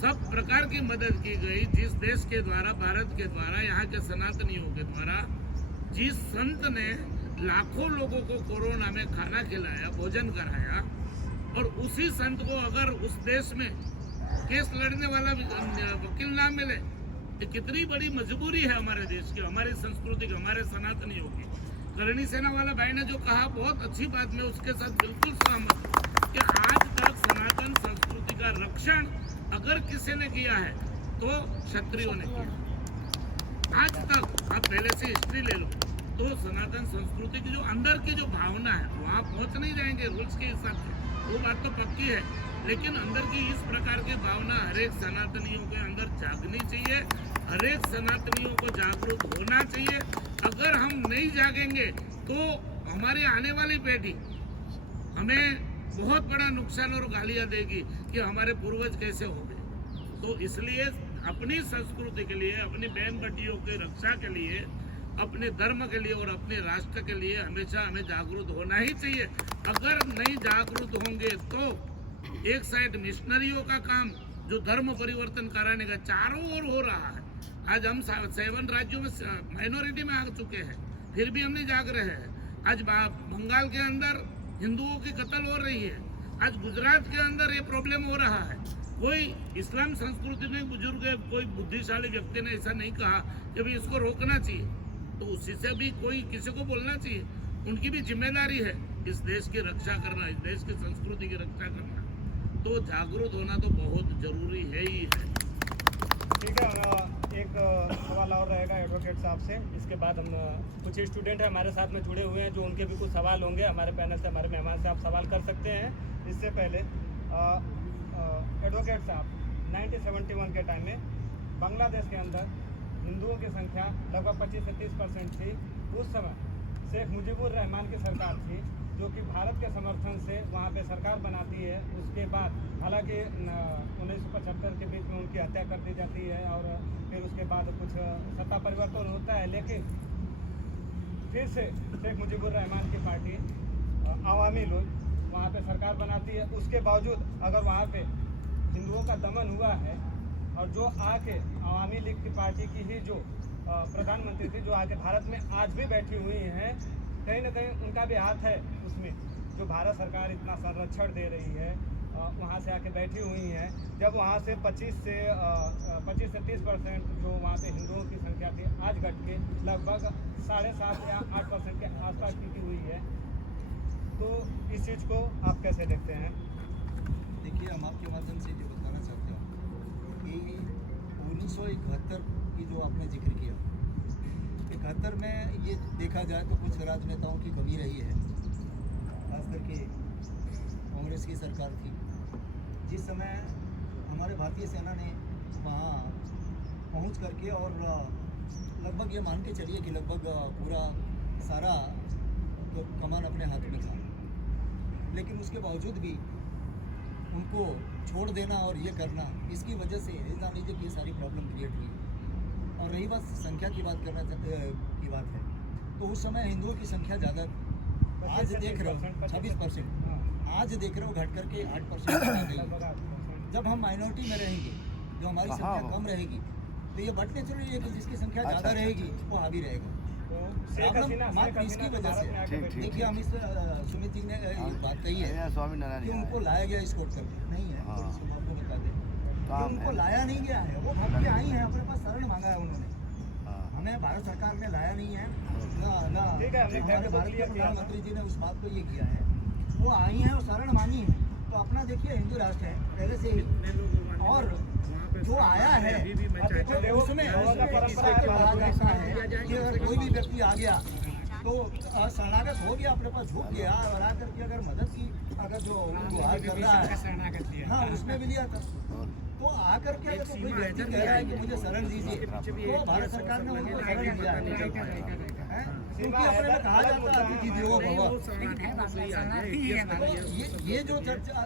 सब प्रकार की मदद की गई, जिस देश के द्वारा, भारत के द्वारा, यहाँ के सनातनियों के द्वारा, जिस संत ने लाखों लोगों को कोरोना में खाना खिलाया, भोजन कराया, और उसी संत को अगर उस देश में केस लड़ने वाला वकील ना मिले, ये कितनी बड़ी मजबूरी है हमारे देश की, हमारी संस्कृति की, हमारे सनातनियों की। करणी सेना वाला भाई ने जो कहा बहुत अच्छी बात, मैं उसके साथ बिल्कुल सहमत हूँ कि आज तक सनातन संस्कृति का रक्षण अगर किसी ने किया है तो क्षत्रियों ने किया। आज तक आप पहले से हिस्ट्री ले लो तो सनातन संस्कृति की जो अंदर की जो भावना है वहाँ पहुँच नहीं जाएंगे रूल्स के हिसाब से, वो बात तो पक्की है, लेकिन अंदर की इस प्रकार की भावना हरेक सनातनियों के अंदर जागनी चाहिए, हरेक सनातनियों को जागरूक होना चाहिए। अगर हम नहीं जागेंगे तो हमारी आने वाली पीढ़ी हमें बहुत बड़ा नुकसान और गालियाँ देगी कि हमारे पूर्वज कैसे हो गए। तो इसलिए अपनी संस्कृति के लिए, अपनी बहन बेटियों की रक्षा के लिए, अपने धर्म के लिए और अपने राष्ट्र के लिए हमेशा हमें जागरूक होना ही चाहिए। अगर नहीं जागरूक होंगे तो एक साइड मिशनरियों का काम जो धर्म परिवर्तन कराने का चारों ओर हो रहा है, आज हम 7 राज्यों में माइनॉरिटी में आ चुके हैं, फिर भी हम नहीं जाग रहे हैं। आज बंगाल के अंदर हिंदुओं की कत्ल हो रही है, आज गुजरात के अंदर ये प्रॉब्लम हो रहा है। कोई इस्लाम संस्कृति में बुजुर्ग, कोई बुद्धिशाली व्यक्ति ने ऐसा नहीं कहा कि भाई इसको रोकना चाहिए, तो उसी से भी कोई किसी को बोलना चाहिए। उनकी भी जिम्मेदारी है इस देश की रक्षा करना, इस देश की संस्कृति की रक्षा करना। तो जागरूक होना तो बहुत जरूरी है ही है। ठीक है, एक सवाल और रहेगा एडवोकेट साहब से, इसके बाद हम कुछ स्टूडेंट हैं हमारे साथ में जुड़े हुए हैं जो उनके भी कुछ सवाल होंगे हमारे पैनल से, हमारे मेहमान से आप सवाल कर सकते हैं। इससे पहले एडवोकेट साहब, 1971 के टाइम में बांग्लादेश के अंदर हिंदुओं की संख्या लगभग 25 से 30% थी। उस समय शेख मुजीबुर रहमान की सरकार थी जो कि भारत के समर्थन से वहाँ पे सरकार बनाती है। उसके बाद हालांकि 1975 के बीच में उनकी हत्या कर दी जाती है और फिर उसके बाद कुछ सत्ता परिवर्तन होता है, लेकिन फिर से शेख मुजीबुर रहमान की पार्टी अवामी लोग वहाँ पे सरकार बनाती है। उसके बावजूद अगर वहाँ पे हिंदुओं का दमन हुआ है और जो आके अवामी लीग की पार्टी की ही जो प्रधानमंत्री थी, जो आके भारत में आज भी बैठी हुई हैं, कहीं ना कहीं उनका भी हाथ है उसमें। जो भारत सरकार इतना संरक्षण दे रही है, वहाँ से आके बैठी हुई हैं। जब वहाँ से 25 से 30% जो वहाँ पे हिंदुओं की संख्या थी, आज घट के लगभग 7.5 या 8% के आसपास की हुई है। तो इस चीज़ को आप कैसे देखते हैं? देखिए, हम आपके माध्यम से ये बताना चाहते हैं कि 1971 की जो आपने जिक्र किया, 71 में ये देखा जाए तो कुछ राजनेताओं की कमी रही है, खास करके कांग्रेस की सरकार थी। जिस समय हमारे भारतीय सेना ने वहाँ पहुँच करके और लगभग ये मान के चलिए कि लगभग पूरा सारा तो कमान अपने हाथ में था, लेकिन उसके बावजूद भी उनको छोड़ देना और ये करना, इसकी वजह से जान लीजिए कि ये सारी प्रॉब्लम क्रिएट हुई। और रही बात संख्या की बात करना की बात है, तो उस समय हिंदुओं की संख्या ज़्यादा, आज देख रहे हो 26%, आज देख रहे हो घट करके 8% आ गई। जब हम माइनॉरिटी में रहेंगे, जो हमारी संख्या कम रहेगी, तो ये बटने चल रही है कि जिसकी संख्या ज़्यादा रहेगी वो हावी रहेगा। मात्र इसकी वजह से देखिए, हम इस सुमित जी ने बात कही है कि उनको लाया गया इस कोर्ट करके नहीं है, तो इसको आपको बता दें कि उनको लाया नहीं गया है, वो भाग के आई हैं, अपने पास शरण मांगा है उन्होंने। हमें भारत सरकार ने लाया नहीं है, ना हमारे भारत के प्रधानमंत्री जी ने उस बात को ये किया है, वो आई हैं और शरण मांगी है। तो अपना देखिए हिंदू राष्ट्र है पहले से ही, और जो आया है उसमें कहा जाता है कि अगर कोई भी व्यक्ति आ गया तो शरणागत हो गया, अपने पास झुक गया और आकर के अगर मदद की, अगर जो गुहार कर रहा है, हाँ उसमें भी लिया था। तो आकर के अगर कोई व्यक्ति कह रहा है कि मुझे शरण दीजिए, तो भारत सरकार ने उनको शरण दिया है, क्योंकि अपने में कहा जाता है अतिथि देवो भव। ये जो चर्चा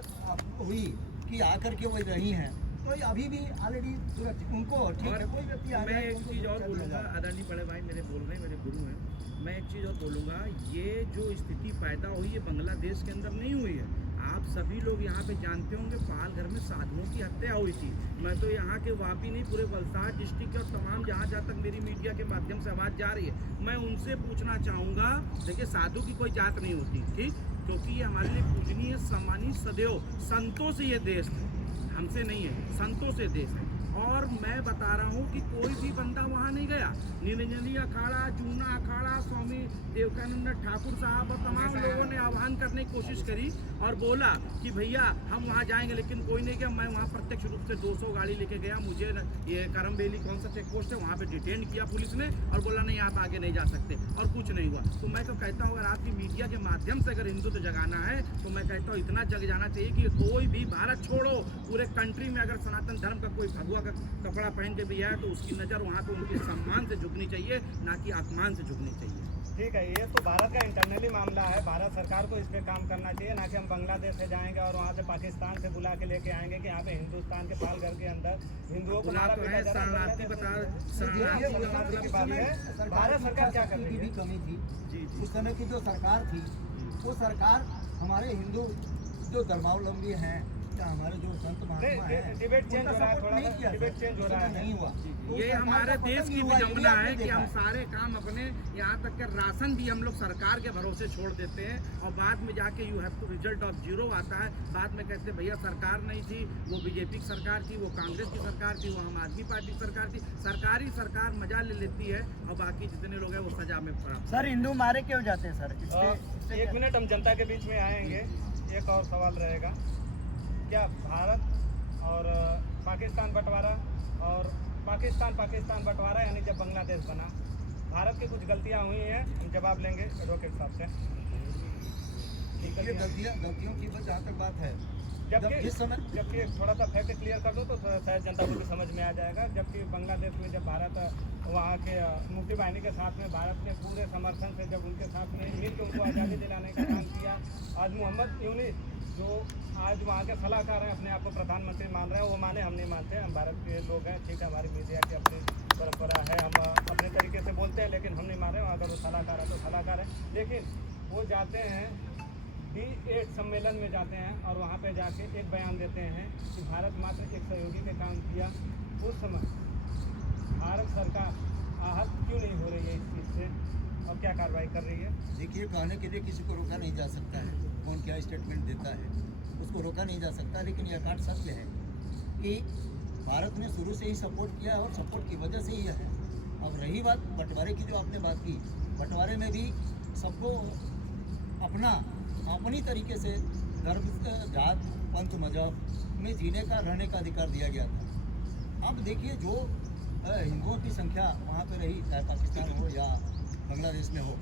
हुई कि आकर के वो रही हैं, तो अभी भी ऑलरेडी उनको ठीक है, कोई व्यक्ति आ मैं एक चीज़ और बोलूँगा, आदरणीय बड़े भाई मेरे बोल रहे हैं, मेरे गुरु हैं, मैं एक चीज़ और बोलूँगा, ये जो स्थिति पैदा हुई है बांग्लादेश के अंदर नहीं हुई है। आप सभी लोग यहाँ पे जानते होंगे पालघर में साधुओं की हत्या हुई थी। मैं तो यहाँ के वापी नहीं, पूरे वलसाड डिस्ट्रिक्ट के और तमाम जहाँ तक मेरी मीडिया के माध्यम से आवाज़ जा रही है, मैं उनसे पूछना चाहूँगा। देखिए, साधु की कोई जात नहीं होती, ठीक, क्योंकि ये हमारे लिए पूजनीय, सम्मानित, सदैव संतों से ये देश है, हमसे नहीं है, संतों से देश है। और मैं बता रहा हूँ कि कोई भी बंदा वहाँ नहीं गया। नीलंजनी अखाड़ा, जूना अखाड़ा, स्वामी देवकानंद ठाकुर साहब और तमाम लोगों ने आह्वान करने की कोशिश करी और बोला कि भैया हम वहाँ जाएंगे, लेकिन कोई नहीं गया। मैं वहाँ प्रत्यक्ष रूप से 200 गाड़ी लेके गया। मुझे ये करम बेली कौन सा चेक पोस्ट है वहाँ पे डिटेन किया पुलिस ने और बोला नहीं आप आगे नहीं जा सकते, और कुछ नहीं हुआ। तो मैं तो कहता हूँ अगर आपकी मीडिया के माध्यम से अगर हिंदुत्व जगाना है तो मैं कहता हूँ इतना जग जाना चाहिए कि कोई भी भारत छोड़ो पूरे कंट्री में अगर सनातन धर्म का कोई भगवा का कपड़ा पहन के भी आए तो उसकी नज़र वहाँ पे उनके सम्मान से झुकनी चाहिए, ना कि अपमान से झुकनी चाहिए। ठीक है, ये तो भारत का इंटरनली मामला है। भारत सरकार को इस पे काम करना चाहिए, ना कि हम बांग्लादेश से जाएंगे और वहाँ से पाकिस्तान से बुला के लेके आएंगे कि यहाँ पे हिंदुस्तान के पाल घर के अंदर हिंदुओं को बुला तो है शरणार्थी बता, शरणार्थी की बात है। भारत सरकार क्या कर रही की भी है? कमी थी उस समय की जो सरकार थी, वो सरकार हमारे हिंदू जो धर्मावलंबी हैं या हमारे जो संत महात्मा हैं, डिबेट चेंज हो रहा है, थोड़ा नहीं किया, डिबेट चेंज हो रहा है। नहीं हुआ। ये हमारे देश की विडंबना है कि हम सारे काम अपने, यहाँ तक के राशन भी हम लोग सरकार के भरोसे छोड़ देते हैं और बाद में जाके you have to result of zero आता है। बाद में कहते हैं भैया सरकार नहीं थी, वो बीजेपी की सरकार थी, वो कांग्रेस की सरकार थी, वो आम आदमी पार्टी की सरकार थी। सरकारी सरकार मजा ले लेती है और बाकी जितने लोग हैं वो सजा में पड़ा। सर हिंदू मारे क्यों जाते हैं सर? एक मिनट, हम जनता के बीच में आएंगे। एक और सवाल रहेगा, क्या भारत और पाकिस्तान बंटवारा और पाकिस्तान बंटवारा यानी जब बांग्लादेश बना, भारत की कुछ गलतियां हुई हैं, हम जवाब लेंगे एडवोकेट साहब से। ये गलतियों की जहाँ तक बात है, जबकि थोड़ा सा फैक्ट क्लियर कर दो तो शायद जनता को भी समझ में आ जाएगा। जबकि बांग्लादेश में जब भारत वहाँ के मुक्ति बाहिनी के साथ में भारत ने पूरे समर्थन से जब उनके साथ में मिलकर उनको आज़ादी दिलाने का काम किया, आज मोहम्मद यूनिस जो आज वहाँ के सलाहकार हैं, अपने आप को प्रधानमंत्री मान रहे हैं, वो माने, हम नहीं मानते। हम भारत के लोग हैं, ठीक है, हमारी मीडिया की अपनी परंपरा है, हम अपने तरीके से बोलते हैं, लेकिन हम नहीं मान रहे। वहाँ अगर वो सलाहकार है तो सलाहकार है, लेकिन वो जाते हैं B8 सम्मेलन में जाते हैं और वहाँ पे जाके एक बयान देते हैं कि भारत मात्र एक सहयोगी के काम किया। उस समय भारत सरकार आहत क्यों नहीं हो रही है इस चीज़ से और क्या कार्रवाई कर रही है? देखिए, कहने के लिए किसी को रोका नहीं जा सकता है, कौन क्या स्टेटमेंट देता है उसको रोका नहीं जा सकता। लेकिन यह काट सत्य है कि भारत ने शुरू से ही सपोर्ट किया और सपोर्ट की वजह से ही है। अब रही बात बंटवारे की, जो आपने बात की, बंटवारे में भी सबको अपनी तरीके से धर्म, जात, पंथ, मजहब में जीने का, रहने का अधिकार दिया गया था। अब देखिए, जो हिंदुओं की संख्या वहाँ पे रही, चाहे पाकिस्तान हो या बांग्लादेश में हो,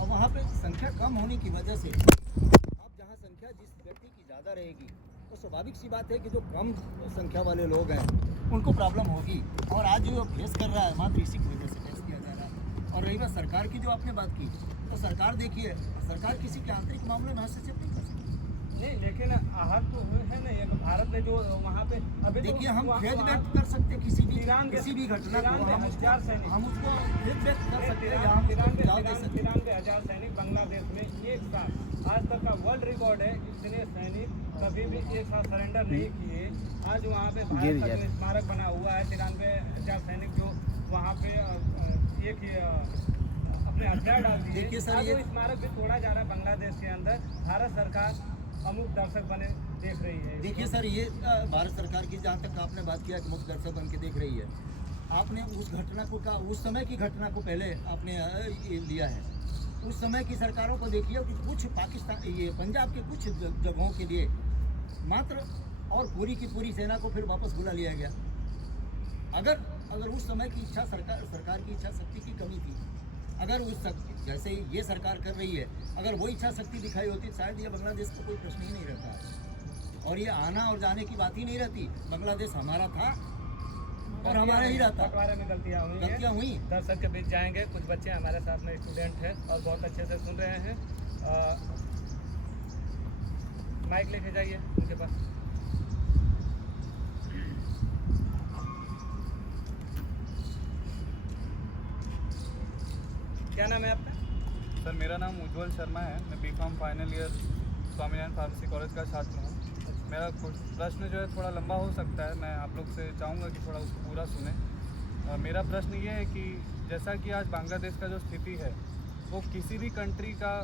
और वहाँ पे संख्या कम होने की वजह से अब जहाँ संख्या जिस व्यक्ति की ज़्यादा रहेगी, तो स्वाभाविक सी बात है कि जो कम संख्या वाले लोग हैं उनको प्रॉब्लम होगी। और आज जो फेस कर रहा है मात्र इसी की वजह से फेस किया जा रहा है। और रही बात सरकार की, जो आपने बात की, तो सरकार देखिए, सरकार किसी के आंतरिक मामले में हस्तक्षेप नहीं कर सकती। नहीं, लेकिन आहत तो हुए हैं ना, एक भारत ने जो वहाँ पे अभी देखिए, हम खेद व्यक्त कर सकते हैं किसी भी घटना को, हम उसको खेद व्यक्त कर सकते हैं या हम 93,000 सैनिक बांग्लादेश में एक साथ, आज तक का वर्ल्ड रिकॉर्ड है, इतने सैनिक कभी भी एक साथ सरेंडर नहीं किए। आज वहाँ पे भारत का जो स्मारक बना हुआ है, 93,000 सैनिक जो वहाँ पे एक अपने हथियार डाल दिए, आज वो स्मारक भी तोड़ा जा रहा है बांग्लादेश के अंदर। भारत सरकार अमुक दर्शक बने देख रही है। देखिए सर, ये भारत सरकार की, जहाँ तक आपने बात किया कि मुख्य दर्शक बन के देख रही है, आपने उस घटना को का, उस समय की घटना को पहले आपने लिया है। उस समय की सरकारों को देखिए कि कुछ पाकिस्तान, ये पंजाब के कुछ जगहों के लिए मात्र, और पूरी की पूरी सेना को फिर वापस बुला लिया गया। अगर उस समय की इच्छा, सरकार की इच्छा शक्ति की कमी थी, अगर उस जैसे ये सरकार कर रही है, अगर वो इच्छा शक्ति दिखाई होती, शायद ये बांग्लादेश का कोई प्रश्न ही नहीं रहता और ये आना और जाने की बात ही नहीं रहती। बांग्लादेश हमारा था और हमारा ही रहता। बंटवारे में गलतियाँ हुई। दर्शक के बीच जाएंगे, कुछ बच्चे हमारे साथ में स्टूडेंट हैं और बहुत अच्छे से सुन रहे हैं। माइक लेके जाइए उनके पास। क्या नाम है आपका? सर, मेरा नाम उज्जवल शर्मा है। मैं B.Com final year Swaminarayan pharmacy college का छात्र हूँ। मेरा कुछ प्रश्न जो है थोड़ा लंबा हो सकता है, मैं आप लोग से चाहूँगा कि थोड़ा उसको पूरा सुने। मेरा प्रश्न ये है कि जैसा कि आज बांग्लादेश का जो स्थिति है, वो किसी भी कंट्री का,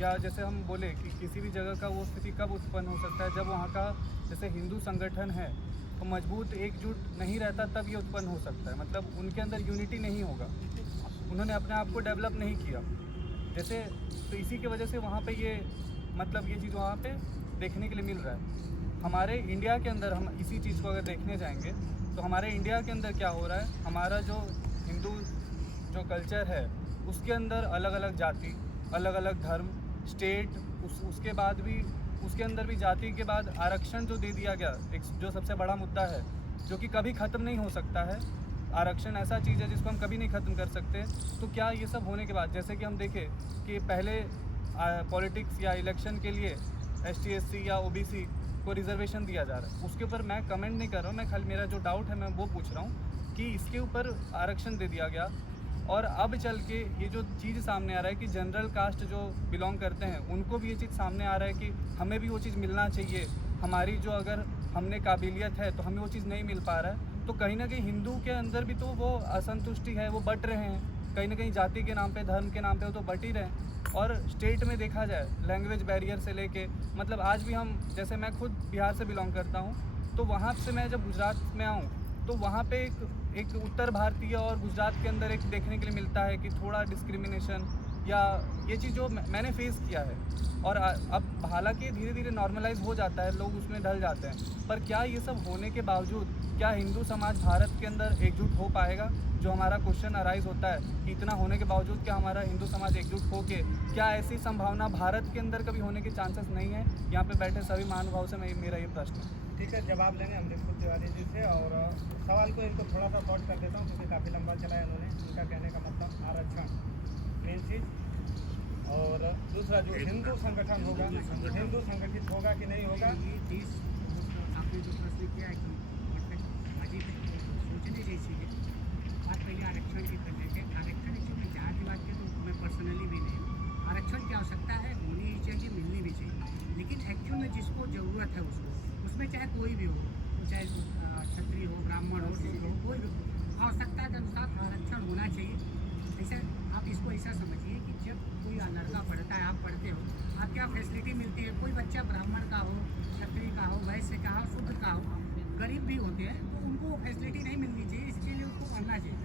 या जैसे हम बोले कि किसी भी जगह का वो स्थिति कब उत्पन्न हो सकता है, जब वहाँ का जैसे हिंदू संगठन है तो मजबूत एकजुट नहीं रहता तब ये उत्पन्न हो सकता है, मतलब उनके अंदर यूनिटी नहीं होगा, उन्होंने अपने आप को डेवलप नहीं किया जैसे, तो इसी की वजह से वहाँ पे ये मतलब ये चीज़ वहाँ पे देखने के लिए मिल रहा है। हमारे इंडिया के अंदर हम इसी चीज़ को अगर देखने जाएंगे तो हमारे इंडिया के अंदर क्या हो रहा है, हमारा जो हिंदू जो कल्चर है उसके अंदर अलग अलग जाति, अलग अलग धर्म, स्टेट, उसके बाद भी उसके अंदर भी जाति के बाद आरक्षण जो दे दिया गया, एक जो सबसे बड़ा मुद्दा है जो कि कभी ख़त्म नहीं हो सकता है। आरक्षण ऐसा चीज़ है जिसको हम कभी नहीं ख़त्म कर सकते। तो क्या ये सब होने के बाद, जैसे कि हम देखें कि पहले पॉलिटिक्स या इलेक्शन के लिए ST SC या OBC को रिजर्वेशन दिया जा रहा है, उसके ऊपर मैं कमेंट नहीं कर रहा हूँ, मैं खाली मेरा जो डाउट है मैं वो पूछ रहा हूँ कि इसके ऊपर आरक्षण दे दिया गया और अब चल के ये जो चीज़ सामने आ रहा है कि जनरल कास्ट जो बिलोंग करते हैं उनको भी ये चीज़ सामने आ रहा है कि हमें भी वो चीज़ मिलना चाहिए, हमारी जो अगर हमने काबिलियत है तो हमें वो चीज़ नहीं मिल पा रहा है। तो कहीं ना कहीं हिंदू के अंदर भी तो वो असंतुष्टि है, वो बट रहे हैं, कहीं ना कहीं जाति के नाम पे, धर्म के नाम पे वो तो बट ही रहे हैं। और स्टेट में देखा जाए लैंग्वेज बैरियर से लेके, मतलब आज भी हम, जैसे मैं खुद बिहार से बिलोंग करता हूँ, तो वहाँ से मैं जब गुजरात में आऊँ तो वहाँ पे एक उत्तर भारतीय और गुजरात के अंदर एक देखने के लिए मिलता है कि थोड़ा डिस्क्रिमिनेशन या ये चीज़ जो मैंने फेस किया है। और अब हालांकि धीरे धीरे नॉर्मलाइज हो जाता है, लोग उसमें ढल जाते हैं, पर क्या ये सब होने के बावजूद क्या हिंदू समाज भारत के अंदर एकजुट हो पाएगा? जो हमारा क्वेश्चन अराइज होता है कि इतना होने के बावजूद क्या हमारा हिंदू समाज एकजुट हो के, क्या ऐसी संभावना भारत के अंदर कभी होने के चांसेस नहीं है? यहाँ पे बैठे सभी महानुभाव से मेरा ये प्रश्न है। ठीक है, जवाब लेंगे हम बिल्कुल तिवारी जी से। और सवाल को इनको थोड़ा सा शॉर्ट कर देता हूँ क्योंकि काफ़ी लंबा चला है उन्होंने। उनका कहने का मतलब आरक्षण मेन चीज़, और दूसरा जो हिंदू संगठन होगा, हिंदू संगठित होगा कि नहीं होगा। ये देश आपने जो प्रश्न किया है कि मतलब अजीब सोचने जैसी है। बात पहले आरक्षण की कर लेते हैं। आरक्षण एक्चुअली जातिवाद के तो मैं पर्सनली भी नहीं हूँ। आरक्षण की आवश्यकता है, होनी ही चाहिए, मिलनी भी चाहिए, लेकिन एक्चुअल में जिसको ज़रूरत है उसमें चाहे कोई भी हो, चाहे क्षत्रिय हो, ब्राह्मण हो, शूद्र हो, कोई भी आवश्यकता के अनुसार आरक्षण होना चाहिए। ऐसे आप इसको ऐसा समझिए कि जब कोई लड़का पढ़ता है, आप पढ़ते हो, आप क्या फैसिलिटी मिलती है? कोई बच्चा ब्राह्मण का हो, क्षत्रिय का हो, वैश्य का हो, शूद्र का हो, गरीब भी होते हैं, तो उनको वो फैसिलिटी नहीं मिलनी चाहिए। इसके लिए उसको करना चाहिए,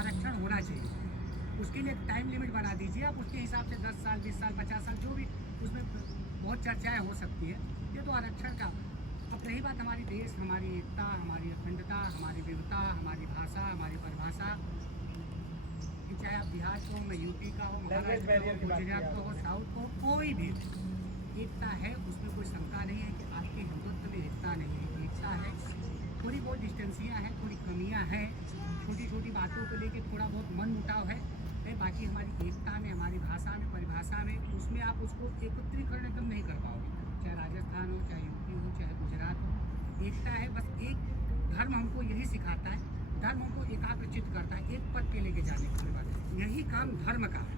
आरक्षण होना चाहिए। उसके लिए टाइम लिमिट बना दीजिए आप, उसके हिसाब से 10 साल, 20 साल, 50 साल, जो भी उसमें बहुत चर्चाएँ हो सकती है। ये तो आरक्षण का। अब रही बात हमारी देश, हमारी एकता, हमारी अखंडता, हमारी विविधता, हमारी भाषा, हमारी परिभाषा, चाहे आप बिहार को, मैं यूपी का हो, महाराष्ट्र का हो, गुजरात का हो, साउथ को, कोई भी एकता है, उसमें कोई शंका नहीं है कि आपके हिंदुत्व में एकता नहीं है। एकता है, थोड़ी बहुत डिस्टेंसियाँ हैं, थोड़ी कमियाँ हैं, छोटी छोटी बातों को लेके थोड़ा बहुत मन मुटाव है, बाकी हमारी एकता में, हमारी भाषा में, परिभाषा में, उसमें आप उसको एकत्रीकरण एकदम नहीं कर पाओगे। चाहे राजस्थान हो, चाहे यूपी हो, चाहे गुजरात हो, एकता है। बस एक धर्म हमको यही सिखाता है, धर्म हमको एकाग्रचित करता है, एक पद पे लेके जाने के बाद यही काम धर्म का है।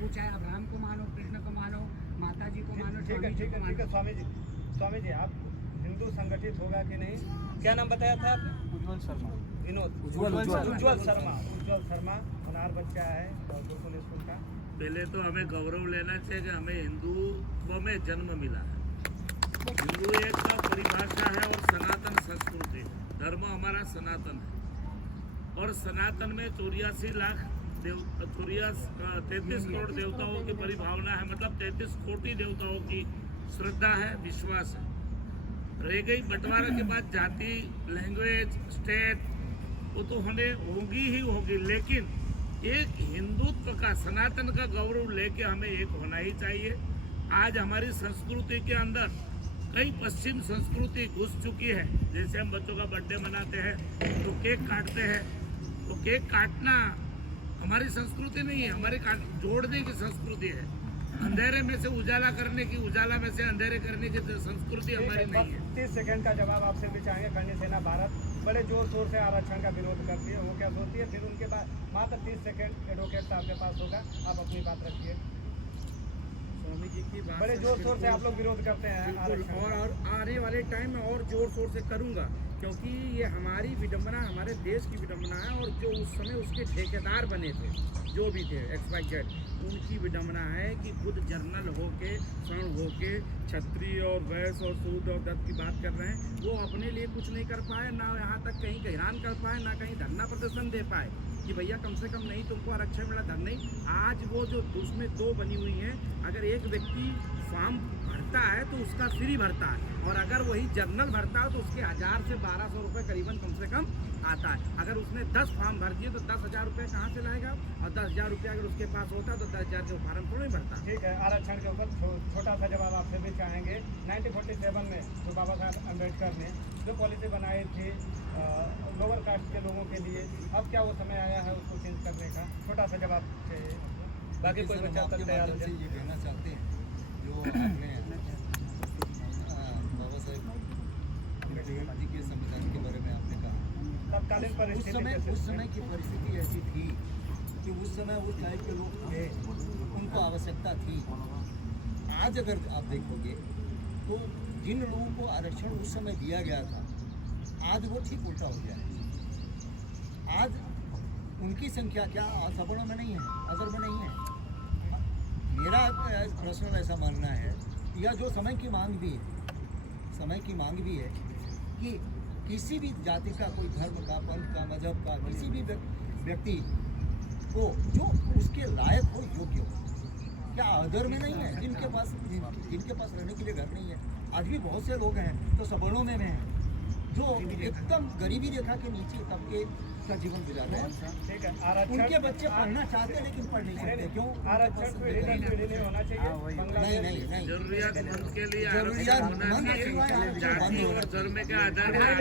वो चाहे आप राम को मानो, कृष्ण को मानो, माता जी को मानो, ठीक है, ठीक है, ठीक है। स्वामी जी आप हिंदू संगठित होगा कि नहीं? क्या नाम बताया था आपने? उज्ज्वल शर्मा। विनोद उज्ज्वल शर्मा होनार बच्चा है और गुरुकुल स्कूल का। पहले तो हमें गौरव लेना चाहिए कि हमें हिंदुत्व में जन्म मिला है। हिंदू एक परिभाषा है और सनातन संस्कृति है। धर्म हमारा सनातन है और सनातन में 33 करोड़ देवताओं की परिभावना है, मतलब 33 कोटि देवताओं की श्रद्धा है, विश्वास है। रह गई बंटवारा के बाद जाति, लैंग्वेज, स्टेट, वो तो होगी ही होगी, लेकिन एक हिंदुत्व का, सनातन का गौरव लेके हमें एक होना ही चाहिए। आज हमारी संस्कृति के अंदर कई पश्चिम संस्कृति घुस चुकी है। जैसे हम बच्चों का बर्थडे मनाते हैं तो केक काटते हैं, तो केक काटना हमारी संस्कृति नहीं है, हमारी जोड़ने की संस्कृति है। अंधेरे में से उजाला करने की, उजाला में से अंधेरे करने की संस्कृति हमारी नहीं है। 30 सेकंड का जवाब आपसे भी चाहेंगे। करणी सेना भारत बड़े जोर शोर से आरक्षण का विरोध करती है, वो क्या सोचती है? फिर उनके बाद मात्र 30 सेकंड एडवोकेट साहब के पास होगा, आप अपनी बात रखिए। स्वामी जी की बात बड़े जोर शोर से आप लोग विरोध करते हैं और आने वाले टाइम में और जोर शोर से करूंगा। क्योंकि ये हमारी विडंबना, हमारे देश की विडंबना है। और जो उस समय उसके ठेकेदार बने थे, जो भी थे XYZ, उनकी विडंबना है कि खुद जर्नल होके, सण होके, क्षत्रिय और वैश्य और सूद और दत्त की बात कर रहे हैं। वो अपने लिए कुछ नहीं कर पाए, ना यहाँ तक कहीं हैरान कर पाए, ना कहीं धरना प्रदर्शन दे पाए कि भैया कम से कम नहीं तुमको आरक्षण मिला, धर नहीं। आज वो जो उसमें 2 बनी हुई हैं, अगर एक व्यक्ति फॉर्म भरता है तो उसका फ्री भरता है, और अगर वही जर्नल भरता है तो उसके 1000 से 1200 रुपये करीबन कम से कम आता है। अगर उसने 10 फॉर्म भर दिए तो 10,000 रुपये कहाँ से लाएगा? और 10,000 रुपये अगर उसके पास होता तो 10,000 के फॉर्म थोड़ा ही भरता। ठीक है, आरक्षण के ऊपर छोटा सा जवाब आपसे भी चाहेंगे। 1947 में जो बाबा साहब अम्बेडकर ने जो पॉलिसी बनाई थी लोअर कास्ट के लोगों के लिए, अब क्या वो समय आया है उसको चेंज करने का? छोटा सा जवाब चाहिए, बाकी कोई बच्चा तक तैयार है। ये कहना चाहते हैं जो आपने बाबा साहेब अम्बेडकर जी के संविधान के बारे में आपने कहा, तत्कालीन उस परिस्थिति समय की परिस्थिति ऐसी थी कि उस समय उस टाइप के लोग थे, उनको आवश्यकता थी। आज अगर आप देखोगे तो जिन लोगों को आरक्षण उस समय दिया गया था, आज वो ठीक उल्टा हो गया है। आज उनकी संख्या क्या सवर्णों में नहीं है, अदर में नहीं है। मेरा पर्सनल ऐसा मानना है, या जो समय की मांग भी है कि किसी भी जाति का, कोई धर्म का, पंथ का, मजहब का, किसी भी व्यक्ति को जो उसके लायक हो, योग्य हो। क्या अदर में नहीं है जिनके पास रहने के लिए घर नहीं है? आज भी बहुत से लोग हैं तो सवर्णों में हैं, जो एकदम गरीबी रेखा के नीचे तबके का जीवन गुजार रहे हैं। ठीक है, आरक्षण उनके बच्चे पढ़ना चाहते हैं लेकिन पढ़ नहीं सकते। क्यों? आरक्षण पीढ़ी नहीं होना चाहिए। नहीं जरूरियातमंद के लिए जरूरियातमंद के लिए आरक्षण जाति और धर्म के आधार पर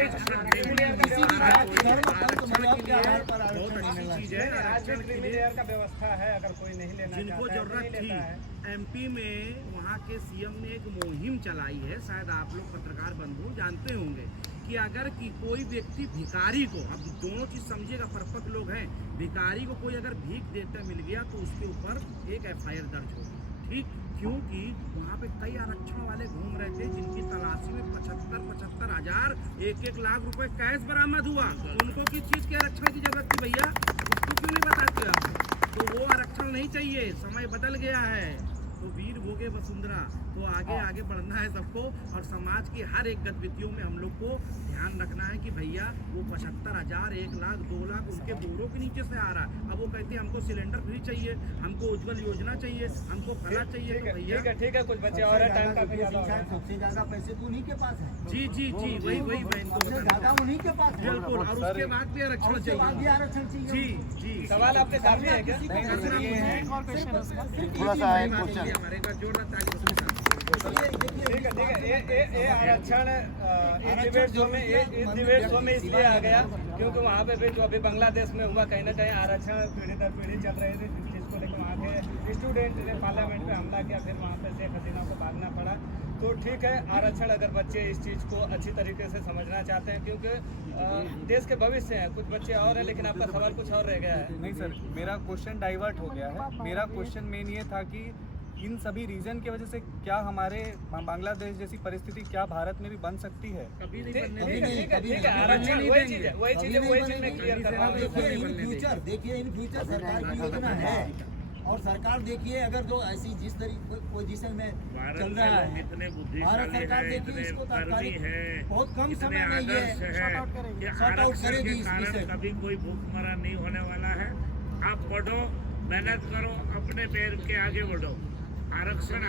किसी भी जाति, धर्म, पंथ, मजहब के आधार पर आरक्षण नहीं मिलना चाहिए। राज्य में क्रीमी लेयर का व्यवस्था है, अगर कोई नहीं लेना जिनको चाहता है, जरूरत नहीं लेता है। थी, MP में वहाँ के CM ने एक मुहिम चलाई है, शायद आप लोग पत्रकार बंधु जानते होंगे, कि अगर कि कोई व्यक्ति भिखारी को, अब दोनों चीज़ समझिएगा, परिपक्व लोग हैं, भिखारी को कोई अगर भीख देता मिल गया तो उसके ऊपर एक FIR दर्ज होगी। ठीक, क्योंकि वहाँ पे कई आरक्षण वाले घूम रहे थे जिनकी तलाशी में 75 हज़ार 1 लाख रुपए कैश बरामद हुआ। उनको किस चीज़ के आरक्षण की जरूरत थी भैया? उसको क्यों नहीं बताते आप? तो वो आरक्षण नहीं चाहिए, समय बदल गया है। तो वीर भोगे वसुंधरा, तो आगे बढ़ना है सबको, और समाज की हर एक गतिविधियों में हम लोग को ध्यान रखना है कि भैया वो 75,000, 1 लाख, 2 लाख उनके बोरों के नीचे से आ रहा है। अब वो कहते हैं हमको सिलेंडर फ्री चाहिए, हमको उज्ज्वल योजना चाहिए, हमको फला चाहिए, तो भैया ठीक है, कुछ बच्चे और है, टाइम काफी ज्यादा हो गया। सबसे ज्यादा पैसे तो उन्हीं के पास है। जी वही मैं इनको सबसे ज्यादा उन्हीं के पास है। बिल्कुल, और उसके बाद भी आरक्षण उसके बाद भी चाहिए। आरक्षण चाहिए। जी सवाल आपके काफी है क्या? थोड़ा सा है क्वेश्चन। हमारे का जोरदार ताली बजाइए। ठीक है, ये आरक्षण इस डिबेट शो में इसलिए आ गया क्योंकि वहाँ पे भी जो अभी बांग्लादेश में हुआ, कहीं ना कहीं आरक्षण पीढ़ी दर पीढ़ी चल रही थी, जिसको लेकर वहाँ के स्टूडेंट ने पार्लियामेंट पे हमला किया, फिर वहाँ पे शेख हसीना को भागना पड़ा। तो ठीक है, आरक्षण अगर बच्चे इस चीज़ को अच्छी तरीके से समझना चाहते हैं, क्योंकि देश के भविष्य हैं, कुछ बच्चे और हैं, लेकिन आपका सवाल कुछ और रह गया है। नहीं सर, मेरा क्वेश्चन डाइवर्ट हो गया है। मेरा क्वेश्चन मेन ये था कि इन सभी रीजन की वजह से क्या हमारे बांग्लादेश जैसी परिस्थिति क्या भारत में भी बन सकती है? कभी नहीं ठीक बनने है, आरक्षण वही चीज़ मैं क्लियर कर रहा हूँ। देखिए इन फ्यूचर सरकार की योजना है, और सरकार देखिए अगर जो ऐसी जिस तरीके पोजीशन में चल रहा है, भारत सरकार देखिए इसको तात्कालिक बहुत कम समय में ये शॉर्ट आउट करेगी इस विषय। कभी कोई भूखमरा नहीं होने वाला है। आप पढ़ो, मेहनत करो, अपने पैर के आगे बढ़ो। आरक्षण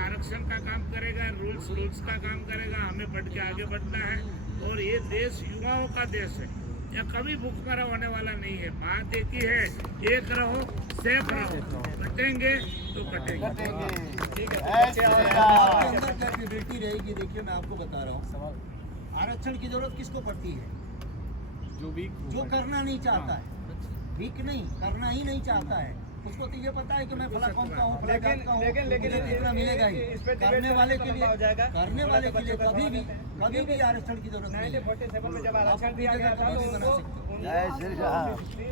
का काम करेगा, रूल्स का काम करेगा, हमें बढ़ के आगे बढ़ना है। और ये देश युवाओं का देश है, यहाँ कभी भूखमरा होने वाला नहीं है। बात एक ही है, एक रहो, सेफ रहो, कटेंगे तो कटेंगे। अंदर कैपेबिलिटी रहेगी। देखिए मैं आपको बता रहा हूँ, आरक्षण की जरूरत किसको पड़ती है? जो करना नहीं चाहता है, वीक नहीं, करना ही नहीं चाहता है, उसको तो ये पता है कि मैं फला कौन का हूँ, फला जात का हूँ, मुझे कितना मिलेगा ही। करने वाले के लिए कभी भी आरक्षण की जरूरत नहीं है। 1947 में जब आरक्षण दिया गया था तो उनको जय श्री राम।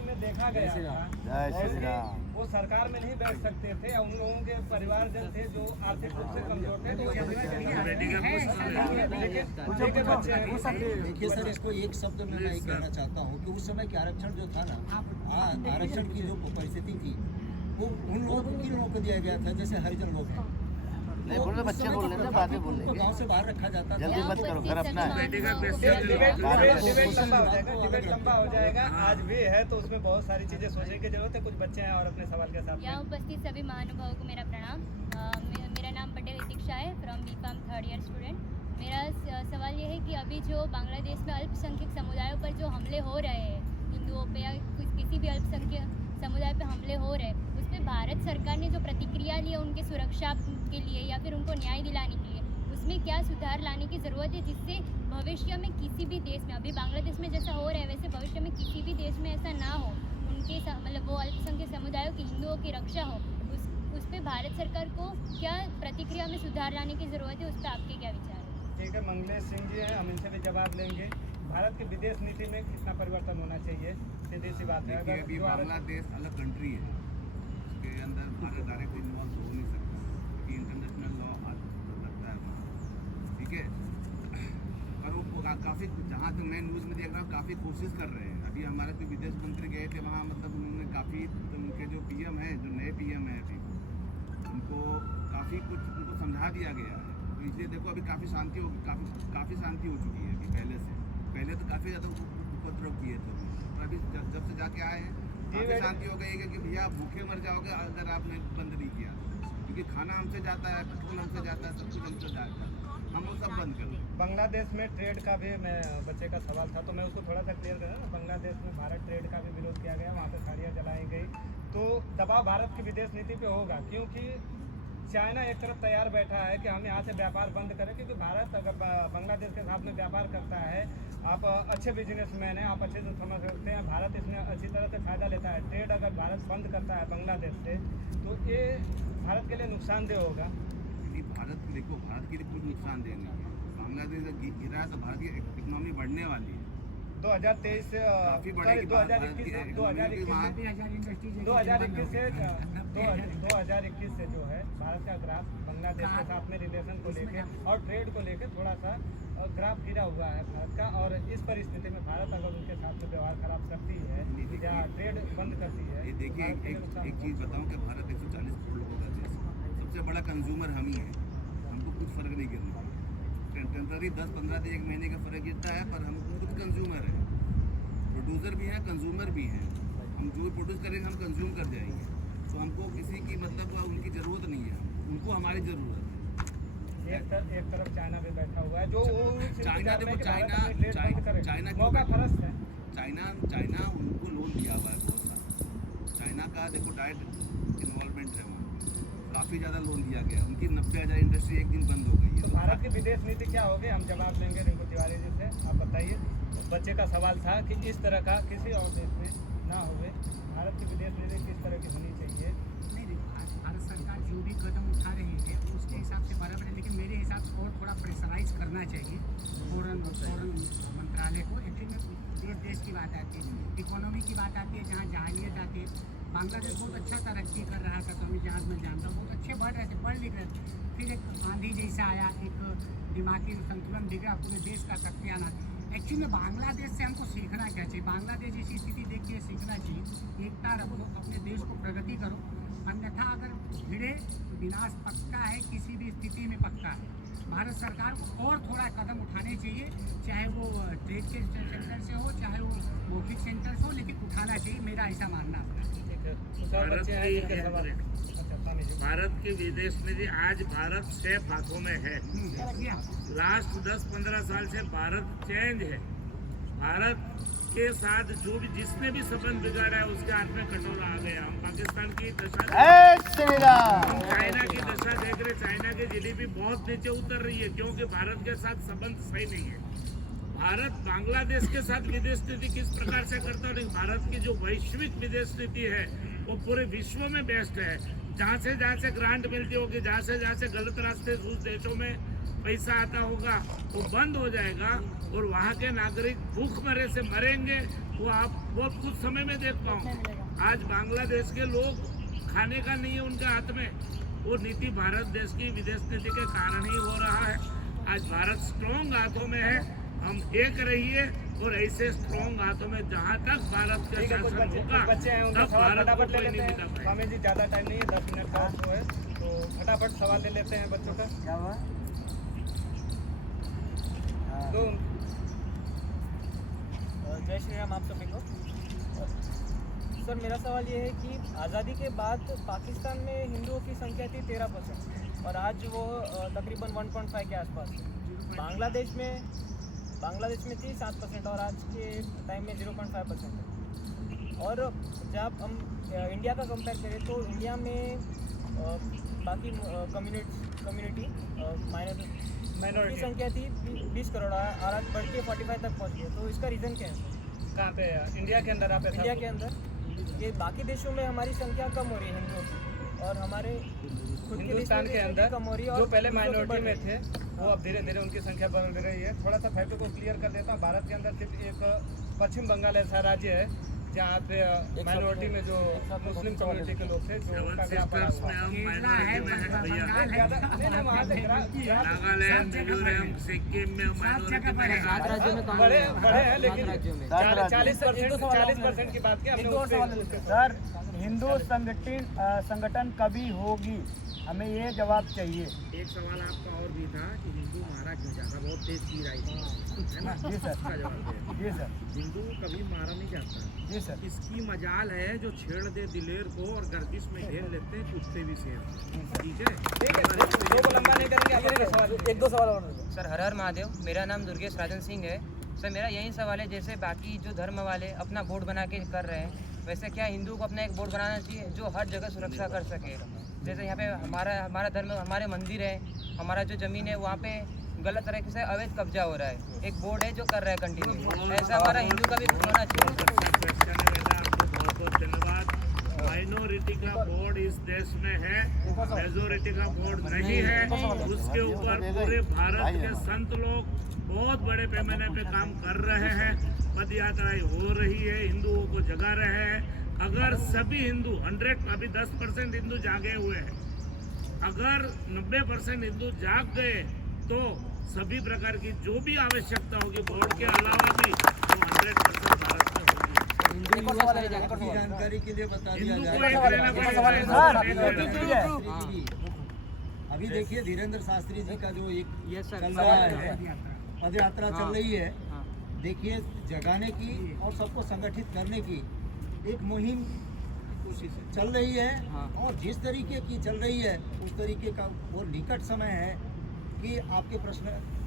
में देखा गया था। जय श्री राम। वो सरकार में नहीं बैठ सकते थे। उन लोगों के परिवारजन थे जो आर्थिक रूप से कमजोर थे, तो लेकिन बच्चे हैं वो सब। देखिए सर, इसको एक शब्द में मैं ये कहना चाहता हूँ कि उस समय के आरक्षण जो था ना, आरक्षण की जो परिस्थिति थी वो उन लोगों को दिया गया था जैसे हरिजन लोग हैं। नहीं बोल रहे, बच्चे बोल रहे हैं, बातें बोल रहे हैं। गाँव से बाहर रखा जाता था। जल्दी मत करो, घर अपना है। डिबेट लंबा हो जाएगा। आज भी है तो उसमें बहुत सारी चीजें सोचने की जरूरत है। कुछ बच्चे हैं और अपने सवाल के साथ यहाँ उपस्थित सभी महानुभावों को मेरा प्रणाम। मेरा नाम पटेल दीक्षा है, from B.Pharm 3rd year student. मेरा सवाल ये है कि अभी जो बांग्लादेश में अल्पसंख्यक समुदायों पर जो हमले हो रहे हैं, हिंदुओं पे या किसी भी अल्पसंख्यक समुदाय पे हमले हो रहे हैं, उस पर भारत सरकार ने जो प्रतिक्रिया ली है उनके सुरक्षा के लिए या फिर उनको न्याय दिलाने के लिए, उसमें क्या सुधार लाने की ज़रूरत है जिससे भविष्य में किसी भी देश में, अभी बांग्लादेश में जैसा हो रहा है वैसे भविष्य में किसी भी देश में ऐसा ना हो, उनके मतलब वो अल्पसंख्यक समुदायों की, हिंदुओं की रक्षा हो। उस पर भारत सरकार को क्या प्रतिक्रिया में सुधार लाने की ज़रूरत है, उस पर आपके क्या विचार है? ठीक है, मंगलेश सिंह जी हैं, हम इनसे भी जवाब लेंगे। भारत की विदेश नीति में कितना परिवर्तन होना चाहिए, सीधी सी बात है। देखिए, अभी बांग्लादेश अलग कंट्री है, उसके अंदर भारत डायरेक्ट इन्वॉल्व हो नहीं सकता क्योंकि इंटरनेशनल लॉ हाथ लगता है वहाँ, ठीक है। पर वो काफ़ी, जहाँ तक मैं न्यूज़ में देख रहा हूँ, काफ़ी कोशिश कर रहे हैं। अभी हमारे तो विदेश मंत्री गए थे वहाँ, मतलब उन्होंने काफ़ी, उनके जो PM हैं, जो नए PM हैं अभी, उनको काफ़ी कुछ उनको समझा दिया गया है। तो इसलिए देखो अभी काफ़ी शांति हो चुकी है अभी पहले तो काफ़ी ज़्यादा उपद्रव किए थे, और अभी जब से जाके आए हैं काफ़ी शांति हो गई है कि भैया भूखे मर जाओगे अगर आपने बंद नहीं किया, क्योंकि खाना हमसे जाता है, पेट्रोल हमसे जाता है, सब कुछ हमसे जाता है, हम वो सब बंद कर दें। बांग्लादेश में ट्रेड का भी, मैं बच्चे का सवाल था तो मैं उसको थोड़ा सा क्लियर करूँ। बांग्लादेश में भारत ट्रेड का भी विरोध किया गया, वहाँ पे साड़ियाँ जलाई गई, तो दबाव भारत की विदेश नीति पे होगा, क्योंकि चाइना एक तरफ तैयार बैठा है कि हम यहाँ से व्यापार बंद करें, क्योंकि भारत अगर बांग्लादेश के साथ में व्यापार करता है, आप अच्छे बिजनेसमैन हैं, आप अच्छे से समझ सकते हैं, भारत इसमें अच्छी तरह से फ़ायदा लेता है। ट्रेड अगर भारत बंद करता है बांग्लादेश से तो ये भारत के लिए नुकसानदेह होगा। भारत देखो, भारत के लिए कुछ नुकसानदेह नहीं है। बांग्लादेश गिरा है तो भारत की इकोनॉमी बढ़ने वाली है। 2023 से 2021 से जो है भारत का ग्राफ बांग्लादेश के साथ में रिलेशन को लेके और ट्रेड को लेके थोड़ा सा ग्राफ गिरा हुआ है भारत का, और इस परिस्थिति में भारत अगर उनके साथ में व्यवहार खराब करती है या ट्रेड बंद करती है। देखिए, एक चीज़ बताऊं कि भारत 140 करोड़ लोगों का देश है, सबसे बड़ा कंज्यूमर हम ही है, हमको कुछ फ़र्क नहीं गिरना। टेम्पररी 10-15 दिन 1 महीने का फ़र्क गिरता है, पर हम खुद कंज्यूमर है, प्रोड्यूसर भी हैं, कंज्यूमर भी हैं। हम जो प्रोड्यूस करेंगे हम कंज्यूम कर जाएंगे, तो हमको किसी की मतलब उनकी ज़रूरत नहीं है, उनको हमारी ज़रूरत है। एक तरफ चाइना भी बैठा हुआ है, जो चाइना देखो, चाइना मौका फरस है। चाइना उनको लोन दिया हुआ है बहुत सारा। चाइना का देखो डायरेक्ट इन्वॉल्वमेंट है वहाँ, काफ़ी ज़्यादा लोन दिया गया, उनकी 90,000 इंडस्ट्री एक दिन बंद हो गई है। तो भारत की विदेश नीति क्या होगी, हम जवाब लेंगे रिंकू तिवारी जी से। आप बताइए, बच्चे का सवाल था कि इस तरह का किसी और देश में ना होवे, भारत की विदेश नीति किस तरह की होनी चाहिए। नहीं, भारत सरकार जो भी कदम उठा रही है उसके हिसाब से बराबर है, लेकिन मेरे हिसाब से और थोड़ा प्रेशराइज करना चाहिए फॉरेन मंत्रालय को। एक्चुअली देश की बात आती है, इकोनॉमी की बात आती है, जहाँ जहालियत आती है। बांग्लादेश बहुत अच्छा तरक्की कर रहा था, कभी जहाज में जानता हूँ, बहुत अच्छे बढ़ रहे थे, पढ़ लिख रहे थे, फिर एक आंधी जैसा आया, एक दिमागी संतुलन बिगड़ा, पूरे देश का सत्यानाश। एक्चुअली बांग्लादेश से हमको सीखना क्या चाहिए, बांग्लादेश जैसी स्थिति देख के सीखना चाहिए, एकता रखो, अपने देश को प्रगति करो, अन्यथा अगर भिड़े तो विनाश पक्का है, किसी भी स्थिति में पक्का है। भारत सरकार को और थोड़ा कदम उठाने चाहिए, चाहे वो ट्रेड के सेक्टर से हो, चाहे वो मौखिक सेंटर से हो, लेकिन उठाना चाहिए, मेरा ऐसा मानना है। भारत की विदेश नीति आज भारत सेफ हाथों में है। लास्ट 10-15 साल से भारत चेंज है। भारत के साथ जो भी जिसने भी संबंध बिगाड़ा है उसके हाथ में कटोरा आ गया। हम पाकिस्तान की दशा, चाइना की दशा देख रहे, चाइना की GDP बहुत नीचे उतर रही है क्योंकि भारत के साथ संबंध सही नहीं है। भारत बांग्लादेश के साथ विदेश नीति किस प्रकार से करता है, भारत की जो वैश्विक विदेश नीति है वो पूरे विश्व में बेस्ट है। जहाँ से ग्रांट मिलती होगी, जहाँ से गलत रास्ते से उस देशों में पैसा आता होगा वो बंद हो जाएगा और वहाँ के नागरिक भूख मरे से मरेंगे। वो आप बहुत कुछ समय में देख पाओ। आज बांग्लादेश के लोग खाने का नहीं है उनके हाथ में। वो नीति भारत देश की विदेश नीति के कारण ही हो रहा है। आज भारत स्ट्रॉन्ग हाथों में है, हम एक रहिए और ऐसे स्ट्रॉन्ग हाथों में जहाँ तक भारत का शासन होगा बच्चे हैं उनका तब सवाल भारत को फटाफट ले कोई नहीं लेते मिटा हैं। पाएगा। स्वामी जी ज़्यादा टाइम नहीं है, 10 मिनट का शो है, तो फटाफट सवाल ले लेते हैं बच्चों का। क्या हुआ? तो जय श्री राम आप सभी को। सर मेरा सवाल ये है कि आज़ादी के बाद पाकिस्तान में हिंदुओं की संख्या थी 13% और आज वो तकरीबन 1.5 के आसपास है। बांग्लादेश में थी 7% और आज के टाइम में 0.5% है। और जब हम इंडिया का कंपेयर करें तो इंडिया में बाकी कम्युनिटी माइनॉरिटी की संख्या थी 20 करोड़ और आज बढ़ के 45 तक पहुँच गई। तो इसका रीज़न क्या है? कहाँ पे? इंडिया के अंदर आप? इंडिया के अंदर ये बाकी देशों में हमारी संख्या कम हो रही है हिंदुओं की, और हमारे खुद हिंदुस्तान के अंदर कम हो रही है। जो और पहले दूसरों की माइनॉरिटी बढ़ में रही है। थे वो अब धीरे धीरे उनकी संख्या बढ़ रही है। थोड़ा सा फैक्ट को क्लियर कर देता हूँ। भारत के अंदर सिर्फ एक पश्चिम बंगाल ऐसा राज्य है जहाँ पे माइनॉरिटी में जो मुस्लिम कम्युनिटी के लोग थे जो उनका क्या पड़ा हुआ है। नागालैंड, मिजोरम, सिक्किम में माइनॉरिटी में है। 7 राज्यों में बड़े हैं लेकिन 40% की बात की हमने। सर हिंदू संगठन कभी होगी, हमें ये जवाब चाहिए। एक सवाल आपका और भी था कि हिंदू मारा क्यों जाता, बहुत तेज तीर आई थी, है ना? जी सर। इसका जवाब है जी सर। हिंदू कभी मारा नहीं जाता। जी सर। इसकी मजाल है जो छेड़ दे दिलेर को और गर्दिश में घेर लेते हैं कुत्ते भी शेर। ठीक है, दो लंबा नहीं करेंगे। एक दो सवाल और। सर हर हर महादेव, मेरा नाम दुर्गेश राजन सिंह है। सर मेरा यही सवाल है, जैसे बाकी जो धर्म वाले अपना बोर्ड बना के कर रहे हैं, वैसे क्या हिंदू को अपना एक बोर्ड बनाना चाहिए जो हर जगह सुरक्षा कर सके? जैसे यहाँ पे हमारा धर्म, हमारे मंदिर है, हमारा जो ज़मीन है वहाँ पे गलत तरीके से अवैध कब्जा हो रहा है। एक बोर्ड है जो कर रहा है कंटिन्यू, ऐसा हमारा हिंदू का भी कुछ होना चाहिए। बहुत बहुत धन्यवाद। माइनॉरिटी का बोर्ड इस देश में है, मेजोरिटी का बोर्ड नहीं है। उसके ऊपर पूरे भारत के संत लोग बहुत बड़े पैमाने पे काम कर रहे हैं। पद यात्राएं हो रही है, हिंदुओं को जगा रहे हैं। अगर सभी हिंदू 100 अभी 10% हिंदू जागे हुए हैं, अगर 90% हिंदू जाग गए तो सभी प्रकार की जो भी आवश्यकता होगी बोर्ड के अलावा भी तो 100% भारत में होगी। आपकी जानकारी के लिए बता दिया हिंदू को जाए। एक लेना पड़ेगा। अभी देखिए धीरेन्द्र शास्त्री जी का जो एक चल रहा है, पद यात्रा चल रही है। देखिए जगाने की और सबको संगठित करने की एक मुहिम चल रही है। और जिस तरीके की चल रही है उस तरीके का वो निकट समय है कि आपके प्रश्न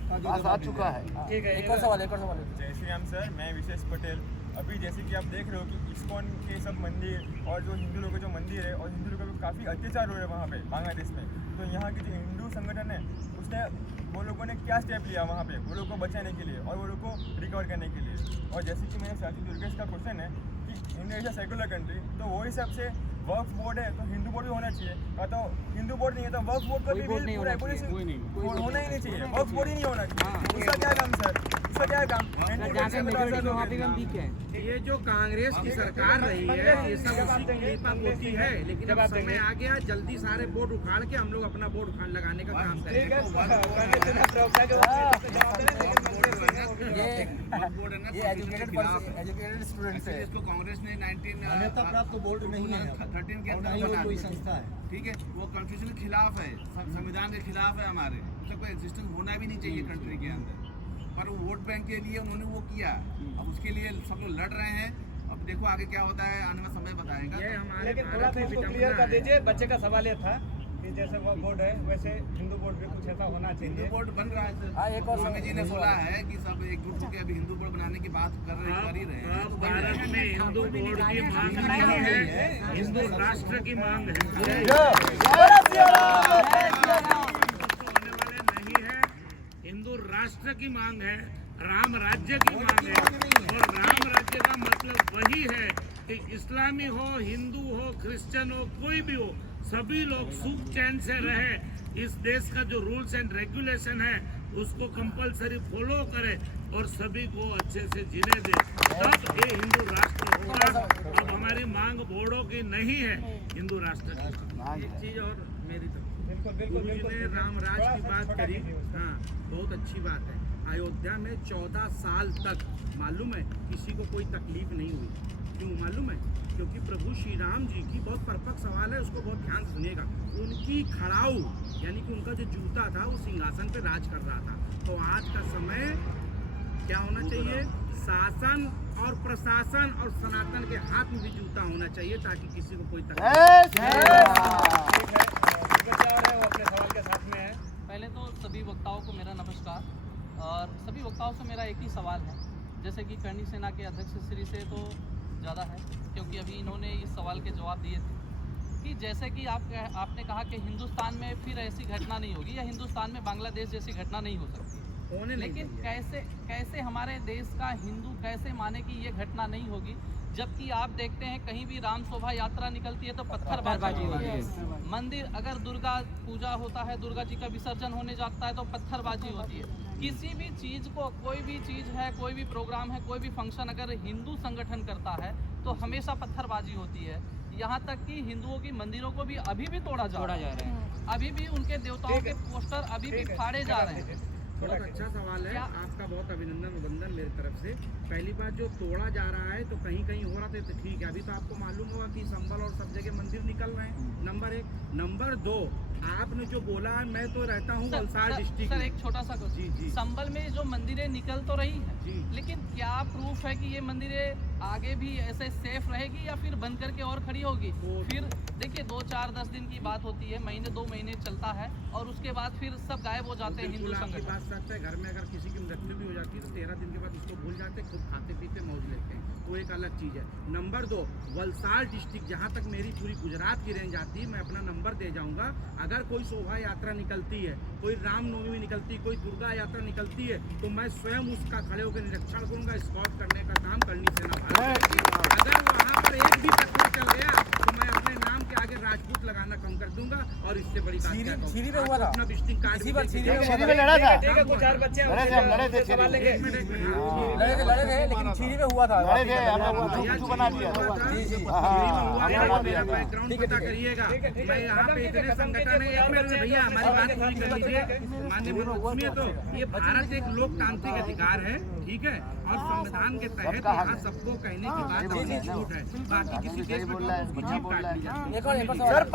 का जो आ चुका है। ठीक है, एक और सवाल। जय श्री राम सर, मैं विशेष पटेल। अभी जैसे कि आप देख रहे हो कि इस्कॉन के सब मंदिर और जो हिंदू लोगों के जो मंदिर है और हिंदू लोगों पे काफ़ी अत्याचार हो रहे हैं वहाँ पे बांग्लादेश में। तो यहाँ के जो हिंदू संगठन है उसने वो लोगों ने क्या स्टेप लिया वहाँ पे वो लोग को बचाने के लिए और वो लोग को रिकवर करने के लिए। और जैसे कि मेरे साथी दुर्गेश का क्वेश्चन है कि India is a secular country, तो वो हिसाब से वर्क बोर्ड है तो हिंदू बोर्ड भी होना चाहिए। तो हिंदू बोर्ड नहीं है तो वर्क बोर्ड का भी होना ही नहीं चाहिए, वर्क बोर्ड ही नहीं होना चाहिए। उसका क्या काम सर, उसका क्या काम? ये जो कांग्रेस की सरकार रही है ये सब उसी की पापोती है, लेकिन जब समय आ गया जल्दी सारे बोर्ड उखाड़ के हम लोग अपना बोर्ड उखाड़ लगाने का काम करेंगे। ये एजुकेटेड स्टूडेंट्स है। इसको कांग्रेस ने 19 मान्यता प्राप्त बोर्ड नहीं है, 13 के और अंदर नहीं वो बना कोई दिया। संस्था है। ठीक है, वो कॉन्स्टिट्यूशन के खिलाफ है, संविधान के खिलाफ है हमारे। उसका कोई एग्जिस्टेंस होना भी नहीं चाहिए कंट्री के अंदर। पर वो वोट बैंक के लिए उन्होंने वो किया, अब उसके लिए सब लोग लड़ रहे हैं। अब देखो आगे क्या होता है, आने में समय बताएगा। ये हमारे लेकिन थोड़ा सा इसको क्लियर कर दीजिए। बच्चे का सवाल ये था कि जैसे वो बोर्ड है वैसे हिंदू बोर्ड भी कुछ ऐसा होना चाहिए। हिंदू बोर्ड बन रहा है। एक और स्वामी जी ने बोला है कि सब एकजुट होकर अभी हिंदू बोर्ड बनाने की बात कर ही रहे हैं। अब भारत में हिंदू बोर्ड की मांग नहीं है, हिंदू राष्ट्र की मांग है। होने वाले नहीं है, हिंदू राष्ट्र की मांग है, राम राज्य की मांग है। और राम राज्य का मतलब वही है कि इस्लामी हो, हिंदू हो, क्रिश्चियन हो, कोई भी हो, सभी लोग सुख चैन से रहे। इस देश का जो रूल्स एंड रेगुलेशन है उसको कंपलसरी फॉलो करे और सभी को अच्छे से जीने दे, तब ये हिंदू राष्ट्र हो। यात्रा, अब हमारी मांग बोडो की नहीं है, हिंदू राष्ट्र की। एक चीज़ और मेरी तरफ, बिल्कुल गुरु जी ने राम राज थोड़ा की सा बात छोटा करी, कीजिए उसको। हाँ बहुत अच्छी बात है। अयोध्या में 14 साल तक मालूम है किसी को कोई तकलीफ नहीं हुई। क्यों मालूम है? क्योंकि प्रभु श्री राम जी की बहुत परफेक्ट सवाल है, उसको बहुत ध्यान से सुनिएगा। उनकी खड़ाऊ यानी कि उनका जो जूता था वो सिंहासन पे राज कर रहा था। तो आज का समय क्या होना चाहिए? शासन और प्रशासन और सनातन के हाथ में भी जूता होना चाहिए ताकि किसी को कोई तकलीफ। अपने सवाल के साथ में है। पहले तो सभी वक्ताओं को मेरा नमस्कार, और सभी वक्ताओं से मेरा एक ही सवाल है, जैसे कि करणी सेना के अध्यक्ष श्री से तो ज़्यादा है, क्योंकि अभी इन्होंने इस सवाल के जवाब दिए थे कि जैसे कि आपने कहा कि हिंदुस्तान में फिर ऐसी घटना नहीं होगी, या हिंदुस्तान में बांग्लादेश जैसी घटना नहीं हो सकती, लेकिन कैसे हमारे देश का हिंदू कैसे माने कि ये घटना नहीं होगी, जबकि आप देखते हैं कहीं भी राम शोभा यात्रा निकलती है तो पत्थरबाजी होती है। मंदिर अगर दुर्गा पूजा होता है, दुर्गा जी का विसर्जन होने जाता है तो पत्थरबाजी होती है। किसी भी चीज़ को, कोई भी चीज़ है, कोई भी प्रोग्राम है, कोई भी फंक्शन अगर हिंदू संगठन करता है तो हमेशा पत्थरबाजी होती है। यहाँ तक कि हिंदुओं की मंदिरों को भी अभी भी तोड़ा जा रहा है, अभी भी उनके देवताओं के पोस्टर अभी भी फाड़े जा रहे हैं। बहुत अच्छा सवाल है आपका, बहुत अभिनंदन वंदन मेरी तरफ से। पहली बात, जो तोड़ा जा रहा है तो कहीं कहीं हो रहा था तो ठीक है, अभी तो आपको मालूम होगा कि संबल और सब जगह मंदिर निकल रहे हैं, नंबर 1। नंबर 2, आपने जो बोला, मैं तो रहता हूँ वलसाड़ डिस्ट्रिक्ट। सर एक छोटा सा जी जी, संबल में जो मंदिरें निकल तो रही हैं, लेकिन क्या प्रूफ है कि ये मंदिरें आगे भी ऐसे सेफ रहेगी या फिर बंद करके और खड़ी होगी? फिर देखिए 2, 4, 10 दिन की बात होती है, महीने 2 महीने चलता है और उसके बाद फिर सब गायब हो जाते हैं हिंदू संगठन। बात सच है, घर में अगर किसी की मृत्यु भी हो जाती है तो 13 दिन के बाद उसको भूल जाते, खुद खाते पीते मौज लेते हैं, वो एक अलग चीज़ है। नंबर 2, वलसाड़ डिस्ट्रिक्ट, जहाँ तक मेरी पूरी गुजरात की रेंज आती है, मैं अपना नंबर दे जाऊँगा। अगर कोई शोभा यात्रा निकलती है, कोई रामनवमी निकलती है, कोई दुर्गा यात्रा निकलती है, तो मैं स्वयं उसका खड़े होकर निरीक्षण करूँगा। स्कॉट करने का काम करनी सेना भारत की। अगर वहाँ पर एक भी तत्व चल गया तो मैं अपने नाम के आगे राजपूत लगाना कम कर दूंगा। और इससे बड़ी बात क्या कहूँ, सीरी पे हुआ था, अपना विजिटिंग कार्ड सीरी पे लड़ा था, ठीक है, कुछ 4 बच्चे हैं, लड़े थे, सवाल लेंगे। लड़े थे, लेकिन सीरी पे हुआ था, बना दिया। मेरा बैकग्राउंड पता करिएगा, मैं यहाँ पे इतने संगठन है। एक मिनट में भैया हमारी बात पूरी कर लीजिए, माननीय सुनिए। तो ये भारत एक लोकतांत्रिक अधिकार है, ठीक है, और संविधान के तहत यहाँ सबको कहने की बात छूट है। बाकी किसी देश में उसकी जीभ काट ली जाती है।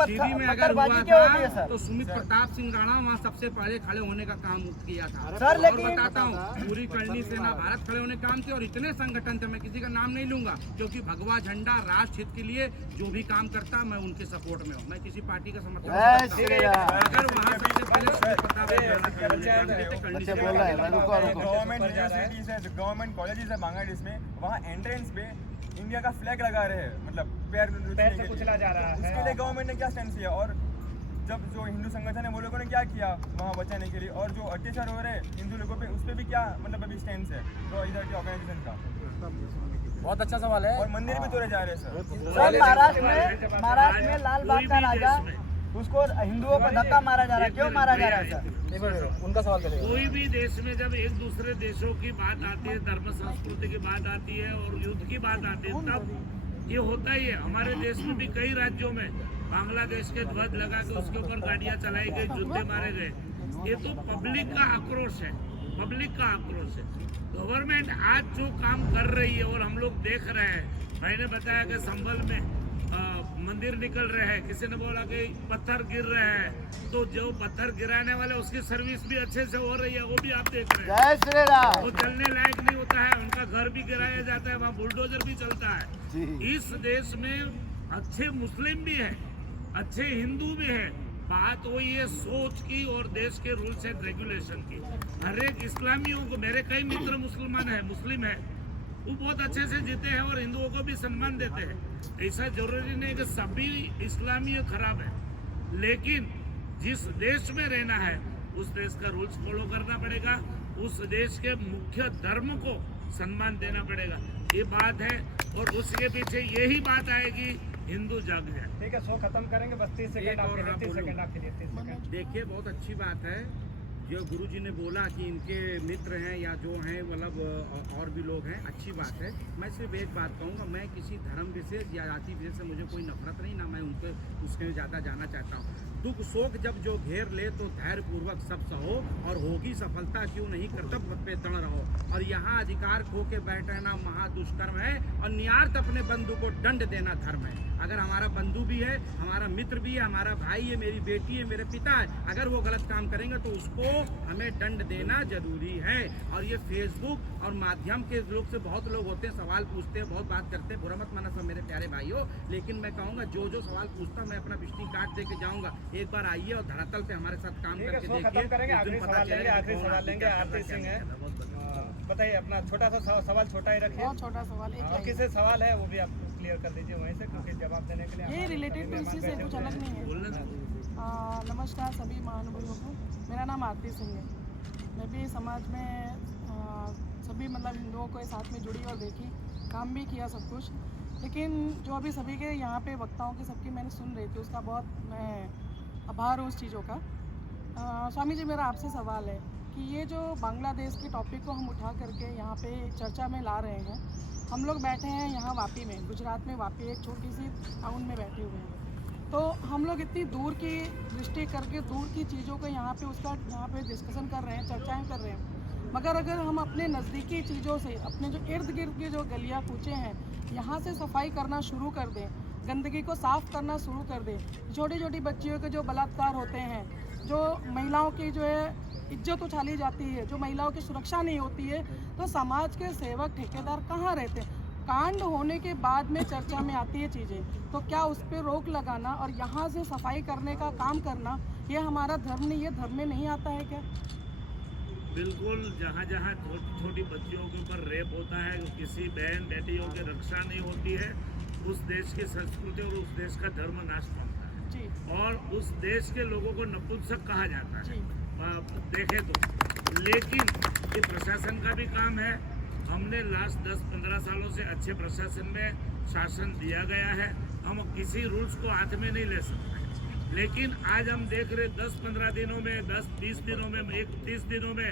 सीरी में अगर हुआ था तो सुमित प्रताप सिंह राणा वहाँ सबसे पहले खड़े होने का काम किया था। और बताता हूँ, पूरी करणी सेना भारत खड़े होने काम थे, और इतने संगठन थे, मैं किसी का नाम नहीं लूंगा, क्योंकि भगवा झंडा राष्ट्र हित के लिए जो भी काम करता मैं उनके सपोर्ट में हूँ, मैं किसी पार्टी का समर्थन नहीं करता। अगर वहाँ सबसे पहले गवर्नमेंट कॉलेजेस है बांग्लादेश में, वहाँ एंट्रेंस पे इंडिया का फ्लैग लगा रहे हैं, मतलब पैर से कुचला जा रहा है। इसके लिए गवर्नमेंट ने क्या स्टैंड किया? और जब जो हिंदू संगठन है वो लोगों ने क्या किया वहाँ बचाने के लिए, और जो अत्याचार हो रहे हैं हिंदू लोगों पे, उस पर भी क्या मतलब अभी स्टैंड है तो इधर के ऑर्गेनाइजेशन का? बहुत अच्छा सवाल है। और मंदिर भी तोड़े जा रहे हैं सर। महाराष्ट्र में लाल बाग का राजा, उसको हिंदुओं को धक्का मारा जा रहा है, क्यों मारा जा रहा है सर? उनका सवाल करें। कोई भी देश में जब एक दूसरे देशों की बात आती है, धर्म संस्कृति की बात आती है और युद्ध की बात आती है, तब ये होता ही है। हमारे देश में भी कई राज्यों में बांग्लादेश के ध्वज लगा के उसके ऊपर गाड़ियां चलाई गई, जूते मारे गए। ये तो पब्लिक का आक्रोश है, पब्लिक का आक्रोश है। गवर्नमेंट आज जो काम कर रही है और हम लोग देख रहे हैं, मैंने बताया कि संभल में मंदिर निकल रहे हैं, किसी ने बोला कि पत्थर गिर रहे हैं, तो जो पत्थर गिराने वाले उसकी सर्विस भी अच्छे से हो रही है, वो भी आप देख रहे हैं। जय श्री राम। वो चलने लायक नहीं होता है, उनका घर भी गिराया जाता है, वहाँ बुलडोजर भी चलता है। इस देश में अच्छे मुस्लिम भी हैं, अच्छे हिंदू भी हैं। बात वही है सोच की और देश के रूल्स एंड रेगुलेशन की। हर एक इस्लामियों को, मेरे कई मित्र मुसलमान है, मुस्लिम है, वो बहुत अच्छे से जीते हैं और हिंदुओं को भी सम्मान देते हैं। ऐसा जरूरी नहीं कि सभी इस्लामी खराब है, लेकिन जिस देश में रहना है उस देश का रूल्स फॉलो करना पड़ेगा, उस देश के मुख्य धर्म को सम्मान देना पड़ेगा, ये बात है। और उसके पीछे यही बात आएगी, हिंदू जग है। ठीक है, शो खत्म करेंगे, बस 30 सेकंड आपके लिए, 30 सेकंड आपके लिए, 30 सेकंड। देखिए बहुत अच्छी बात है, जो गुरुजी ने बोला कि इनके मित्र हैं या जो हैं मतलब और भी लोग हैं, अच्छी बात है। मैं सिर्फ एक बात कहूँगा, मैं किसी धर्म विशेष या जाति विशेष से मुझे कोई नफरत नहीं, ना मैं उनके उसके ज़्यादा जाना चाहता हूँ। दुख शोक जब जो घेर ले तो धैर्यपूर्वक सब सहो, और होगी सफलता क्यों नहीं कर्तव्य पे दृढ़ रहो। और यहाँ अधिकार खो के बैठना महादुष्कर्म है, और नियार्थ अपने बंधु को दंड देना धर्म है। अगर हमारा बंधु भी है, हमारा मित्र भी है, हमारा भाई है, मेरी बेटी है, मेरे पिता है, अगर वो गलत काम करेंगे तो उसको हमें दंड देना जरूरी है। और ये फेसबुक और माध्यम के लोग से बहुत लोग होते हैं, सवाल पूछते हैं, बहुत बात करते हैं, बुरा मत माना सब मेरे प्यारे भाइयों। लेकिन मैं कहूँगा जो सवाल पूछता मैं अपना विजिटिंग कार्ड दे के जाऊँगा। एक बार आइए और धरातल पे हमारे साथ काम करके देखिए। आखिरी सवाल लेंगे आरती सिंह है, बताइए अपना छोटा सा सवाल, छोटा ही रखिए। बहुत छोटा सवाल है, किससे सवाल है वो भी आप क्लियर कर दीजिए वहीं से, क्योंकि जवाब देने के लिए ये रिलेटेड टू इसी से कुछ अलग नहीं है। नमस्कार सभी महानुभावों को, मेरा नाम आरती सिंह है। मैं भी समाज में सभी मतलब हिंदुओं को साथ में जुड़ी और देखी, काम भी किया सब कुछ। लेकिन जो अभी सभी के यहाँ पे वक्ताओं की सबकी मैंने सुन रही थी, उसका बहुत मैं आभार हूँ उस चीज़ों का। स्वामी जी, मेरा आपसे सवाल है कि ये जो बांग्लादेश के टॉपिक को हम उठा करके यहाँ पे चर्चा में ला रहे हैं, हम लोग बैठे हैं यहाँ वापी में, गुजरात में वापी एक छोटी सी टाउन में बैठे हुए हैं। तो हम लोग इतनी दूर की दृष्टि करके दूर की चीज़ों को यहाँ पे डिस्कशन कर रहे हैं, चर्चाएं कर रहे हैं। मगर अगर हम अपने नज़दीकी चीज़ों से, अपने जो इर्द गिर्द के जो गलियाँ कूचे हैं, यहाँ से सफाई करना शुरू कर दें, गंदगी को साफ़ करना शुरू कर दें, छोटी छोटी बच्चियों के जो बलात्कार होते हैं, जो महिलाओं की जो है इज्जत उछाली जाती है, जो महिलाओं की सुरक्षा नहीं होती है, तो समाज के सेवक ठेकेदार कहाँ रहते हैं? कांड होने के बाद में चर्चा में आती है चीज़ें, तो क्या उस पर रोक लगाना और यहाँ से सफाई करने का काम करना, ये हमारा धर्म नहीं, ये धर्म में नहीं आता है क्या? बिल्कुल, जहाँ जहाँ छोटी छोटी बच्चियों के ऊपर रेप होता है, किसी बहन बेटियों की रक्षा नहीं होती है, उस देश की संस्कृति और उस देश का धर्म नाश पाता है और उस देश के लोगों को नपुंसक कहा जाता है देखे तो। लेकिन ये प्रशासन का भी काम है। हमने लास्ट 10-15 सालों से अच्छे प्रशासन में शासन दिया गया है, हम किसी रूल्स को हाथ में नहीं ले सकते। लेकिन आज हम देख रहे 10-15 दिनों में, 10-20 दिनों में, 30 दिनों में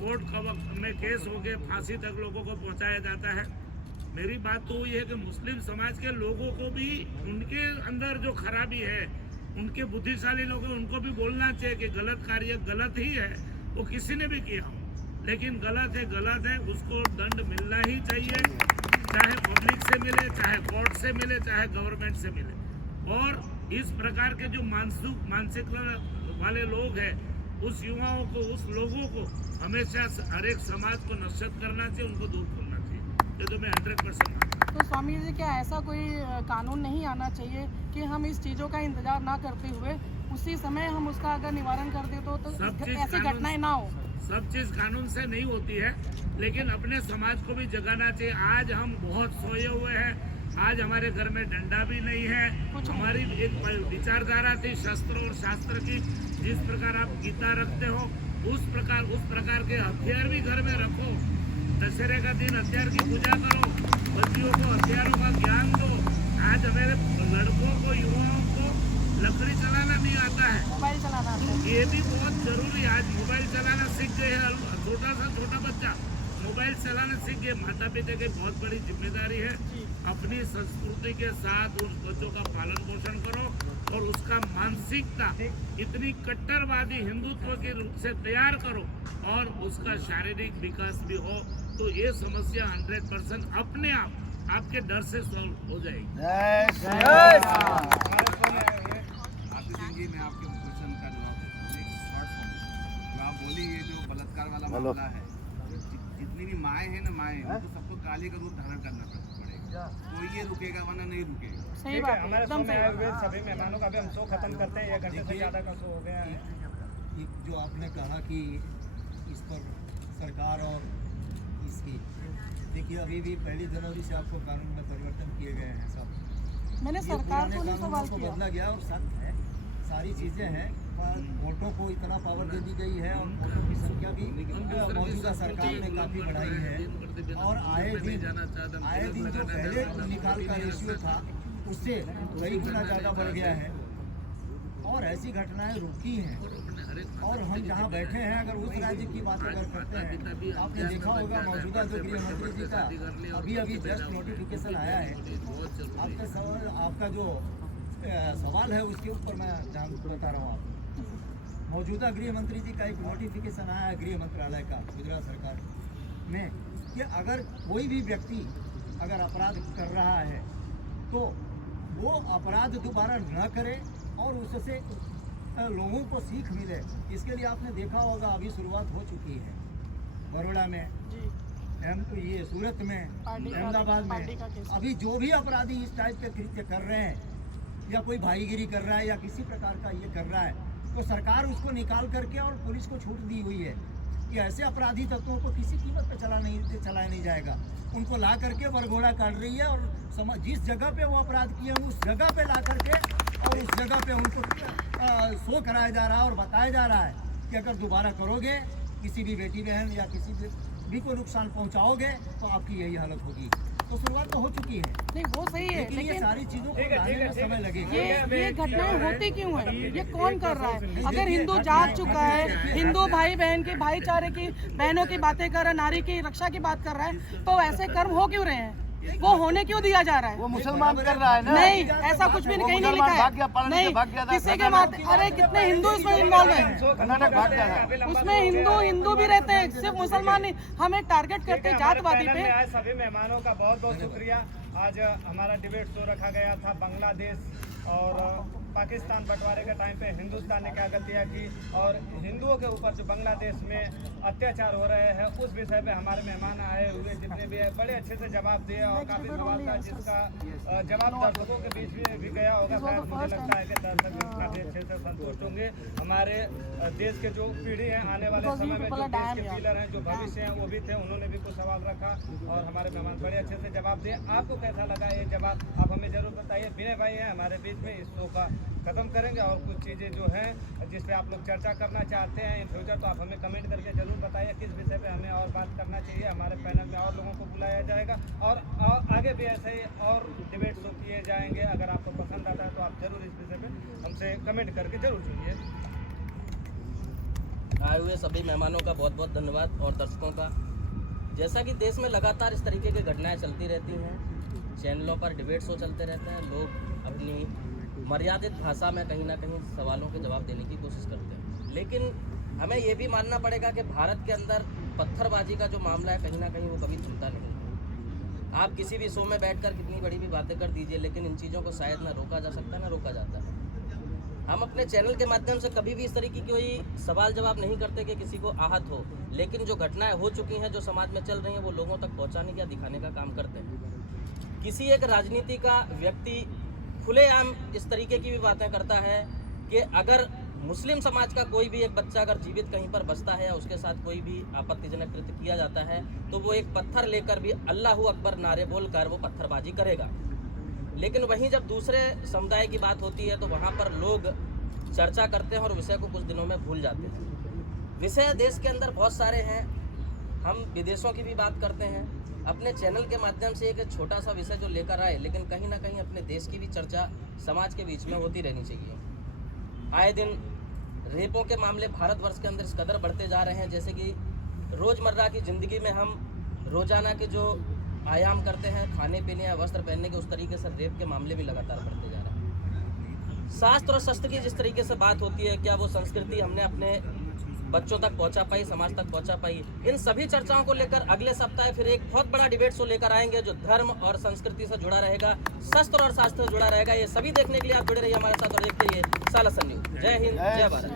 कोर्ट में केस हो गए, फांसी तक लोगों को पहुंचाया जाता है। मेरी बात तो ये है कि मुस्लिम समाज के लोगों को भी उनके अंदर जो खराबी है, उनके बुद्धिशाली लोग हैं, उनको भी बोलना चाहिए कि गलत कार्य गलत ही है, वो किसी ने भी किया हो, लेकिन गलत है, उसको दंड मिलना ही चाहिए, चाहे पब्लिक से मिले, चाहे कोर्ट से मिले, चाहे गवर्नमेंट से मिले। और इस प्रकार के जो मानसिकता वाले लोग हैं, उस युवाओं को, उस लोगों को हमेशा हर एक समाज को नसीहत करना चाहिए, उनको दूर करना चाहिए। ये तो मैं 100% तो स्वामी जी, क्या ऐसा कोई कानून नहीं आना चाहिए कि हम इस चीज़ों का इंतजार ना करते हुए उसी समय हम उसका अगर निवारण कर दे तो ऐसी घटनाएं ना हो? सब चीज़ कानून से नहीं होती है, लेकिन अपने समाज को भी जगाना चाहिए। आज हम बहुत सोए हुए हैं, आज हमारे घर में डंडा भी नहीं है। हमारी एक विचारधारा थी शस्त्र और शास्त्र की, जिस प्रकार आप गीता रखते हो उस प्रकार के हथियार भी घर में रखो। दशहरे का दिन हथियार की पूजा करो, बच्चियों को हथियारों का ज्ञान दो। आज हमारे लड़कों को, युवाओं को लकड़ी चलाना नहीं आता है, मोबाइल चलाना, ये भी बहुत जरूरी है। आज मोबाइल चलाना सीख गए हैं, छोटा बच्चा मोबाइल चलाना सीख गए। माता पिता की बहुत बड़ी जिम्मेदारी है, अपनी संस्कृति के साथ उस बच्चों का पालन पोषण करो और उसका मानसिकता इतनी कट्टरवादी हिंदुत्व के रूप से तैयार करो और उसका शारीरिक विकास भी हो, तो ये समस्या 100% अपने आप आपके डर से सॉल्व हो जाएगी। आरती सिंह जी, मैं आपके क्वेश्चन का जवाब देता हूँ। एक शॉर्ट फॉर्म जो आप बोली, ये जो बलात्कार वाला मामला है, जितनी भी माएँ हैं ना, तो सबको काली का रूप धारण करना पड़ेगा, तो ये रुकेगा वरना नहीं रुकेगा। सही बात है, हमारे शो में आए हुए सभी मेहमानों का भी हम शो खत्म करते हैं, 1 घंटे से ज़्यादा का शो हो गया है। जो आपने कहा कि इस पर सरकार और इसकी, देखिए अभी भी 1 जनवरी से आपको कानून में परिवर्तन किए गए हैं सब। मैंने सरकार को नहीं सवाल किया, बदला गया और सख्त है, सारी चीज़ें हैं, पर वोटों को इतना पावर दे दी गई है और वोटों की संख्या भी मौजूदा सरकार ने काफ़ी बढ़ाई है। और आए दिन जो पहले निकाल का रेशियो था उससे कई गुना ज़्यादा बढ़ गया है। और ऐसी घटनाएं रुकी हैं। और हम जहाँ बैठे हैं, अगर उस राज्य की बात अगर करते हैं, आपने देखा होगा मौजूदा जो गृह मंत्री जी का अभी जस्ट नोटिफिकेशन आया है। आपका जो सवाल है उसके ऊपर मैं बता रहा हूँ आपको। मौजूदा गृह मंत्री जी का एक नोटिफिकेशन आया है गृह मंत्रालय का गुजरात सरकार में कि अगर कोई भी व्यक्ति अगर अपराध कर रहा है तो वो अपराध दोबारा न करे और उससे लोगों को सीख मिले। इसके लिए आपने देखा होगा अभी शुरुआत हो चुकी है बड़ौदा में, ये सूरत में, अहमदाबाद में। अभी जो भी अपराधी इस टाइप के कृत्य कर रहे हैं या कोई भाईगिरी कर रहा है या किसी प्रकार का ये कर रहा है, तो सरकार उसको निकाल करके और पुलिस को छूट दी हुई है कि ऐसे अपराधी तत्वों को किसी कीमत पर चलाया नहीं जाएगा। उनको ला करके बरघोड़ा काट रही है और जिस जगह पे वो अपराध किए उस जगह पे ला करके और उस जगह पे उनको शो कराया जा रहा है और बताया जा रहा है कि अगर दोबारा करोगे, किसी भी बेटी बहन या किसी भी को नुकसान पहुंचाओगे तो आपकी यही हालत होगी। तो शुरुआत तो हो चुकी है, नहीं वो सही है, लेकिन ये सारी चीजों को लाने में समय लगेगा। ये घटनाएं होती क्यों है? ये कौन कर रहा है? अगर हिंदू जाग चुका है, हिंदू भाई बहन की भाईचारे की, बहनों की बातें कर रहा है, नारी की रक्षा की बात कर रहा है, तो ऐसे कर्म हो क्यों रहे हैं? वो होने क्यों दिया जा रहा है? वो मुसलमान कर रहा है ना। नहीं, ऐसा कुछ भी कहीं नहीं लिखा है। नहीं, किसी के बात, अरे कितने हिंदू इसमें इन्वॉल्व हैं। उसमें हिंदू भी रहते हैं, सिर्फ मुसलमान नहीं। हम एक टारगेट करते हैं जातवादी पे। सभी मेहमानों का बहुत बहुत शुक्रिया। आज हमारा डिबेट शो रखा गया था बांग्लादेश और पाकिस्तान बंटवारे के टाइम पे हिंदुस्तान ने क्या गलतियाँ की और हिंदुओं के ऊपर जो बांग्लादेश में अत्याचार हो रहे हैं उस विषय पे हमारे मेहमान आए हुए जितने भी है बड़े अच्छे से जवाब दिए और काफ़ी सवाल था जिसका जवाब दर्शकों के बीच में भी गया होगा। शायद मुझे लगता है कि दर्शक काफ़ी अच्छे से संतुष्ट होंगे। हमारे देश के जो पीढ़ी हैं आने वाले समय में जो देश के पिलर हैं जो भविष्य हैं वो भी थे, उन्होंने भी कुछ सवाल रखा और हमारे मेहमान बड़े अच्छे से जवाब दिए। आपको कैसा लगा ये जवाब आप हमें जरूर बताइए। विनय भाई हैं हमारे बीच में, इस शो का खत्म करेंगे और कुछ चीज़ें जो हैं जिस पे आप लोग चर्चा करना चाहते हैं इन फ्यूचर तो आप हमें कमेंट करके जरूर बताइए किस विषय पे हमें और बात करना चाहिए। हमारे पैनल में और लोगों को बुलाया जाएगा और आगे भी ऐसे ही और डिबेट शो किए जाएंगे। अगर आपको पसंद आता है तो आप जरूर इस विषय पे हमसे कमेंट करके जरूर चुनिए। आए हुए सभी मेहमानों का बहुत बहुत धन्यवाद और दर्शकों का। जैसा कि देश में लगातार इस तरीके की घटनाएं चलती रहती हैं, चैनलों पर डिबेट शो चलते रहते हैं, लोग अपनी मर्यादित भाषा में कहीं ना कहीं सवालों के जवाब देने की कोशिश करते हैं, लेकिन हमें ये भी मानना पड़ेगा कि भारत के अंदर पत्थरबाजी का जो मामला है कहीं ना कहीं वो कभी थमता नहीं। आप किसी भी शो में बैठकर कितनी बड़ी भी बातें कर दीजिए, लेकिन इन चीज़ों को शायद ना रोका जा सकता ना रोका जाता है। हम अपने चैनल के माध्यम से कभी भी इस तरीके की कोई सवाल जवाब नहीं करते कि किसी को आहत हो, लेकिन जो घटनाएं हो चुकी हैं जो समाज में चल रही हैं वो लोगों तक पहुंचाने या दिखाने का काम करते हैं। किसी एक राजनीति का व्यक्ति खुलेआम इस तरीके की भी बातें करता है कि अगर मुस्लिम समाज का कोई भी एक बच्चा अगर जीवित कहीं पर बचता है या उसके साथ कोई भी आपत्तिजनक कृत्य किया जाता है तो वो एक पत्थर लेकर भी अल्लाहू अकबर नारे बोलकर वो पत्थरबाजी करेगा। लेकिन वहीं जब दूसरे समुदाय की बात होती है तो वहाँ पर लोग चर्चा करते हैं और विषय को कुछ दिनों में भूल जाते हैं। विषय देश के अंदर बहुत सारे हैं, हम विदेशों की भी बात करते हैं। अपने चैनल के माध्यम से एक छोटा सा विषय जो लेकर आए, लेकिन कहीं ना कहीं अपने देश की भी चर्चा समाज के बीच में होती रहनी चाहिए। आए दिन रेपों के मामले भारतवर्ष के अंदर इस कदर बढ़ते जा रहे हैं, जैसे कि रोज़मर्रा की ज़िंदगी में हम रोज़ाना के जो आयाम करते हैं खाने पीने या वस्त्र पहनने के, उस तरीके से रेप के मामले भी लगातार बढ़ते जा रहे हैं। शास्त्र और शस्त्र की जिस तरीके से बात होती है, क्या वो संस्कृति हमने अपने बच्चों तक पहुंचा पाई, समाज तक पहुंचा पाई? इन सभी चर्चाओं को लेकर अगले सप्ताह फिर एक बहुत बड़ा डिबेट शो लेकर आएंगे जो धर्म और संस्कृति से जुड़ा रहेगा, शस्त्र और शास्त्र से जुड़ा रहेगा। ये सभी देखने के लिए आप जुड़े रहिए हमारे साथ और देखते रहिए सालसन न्यूज़। जय हिंद, जय भारत।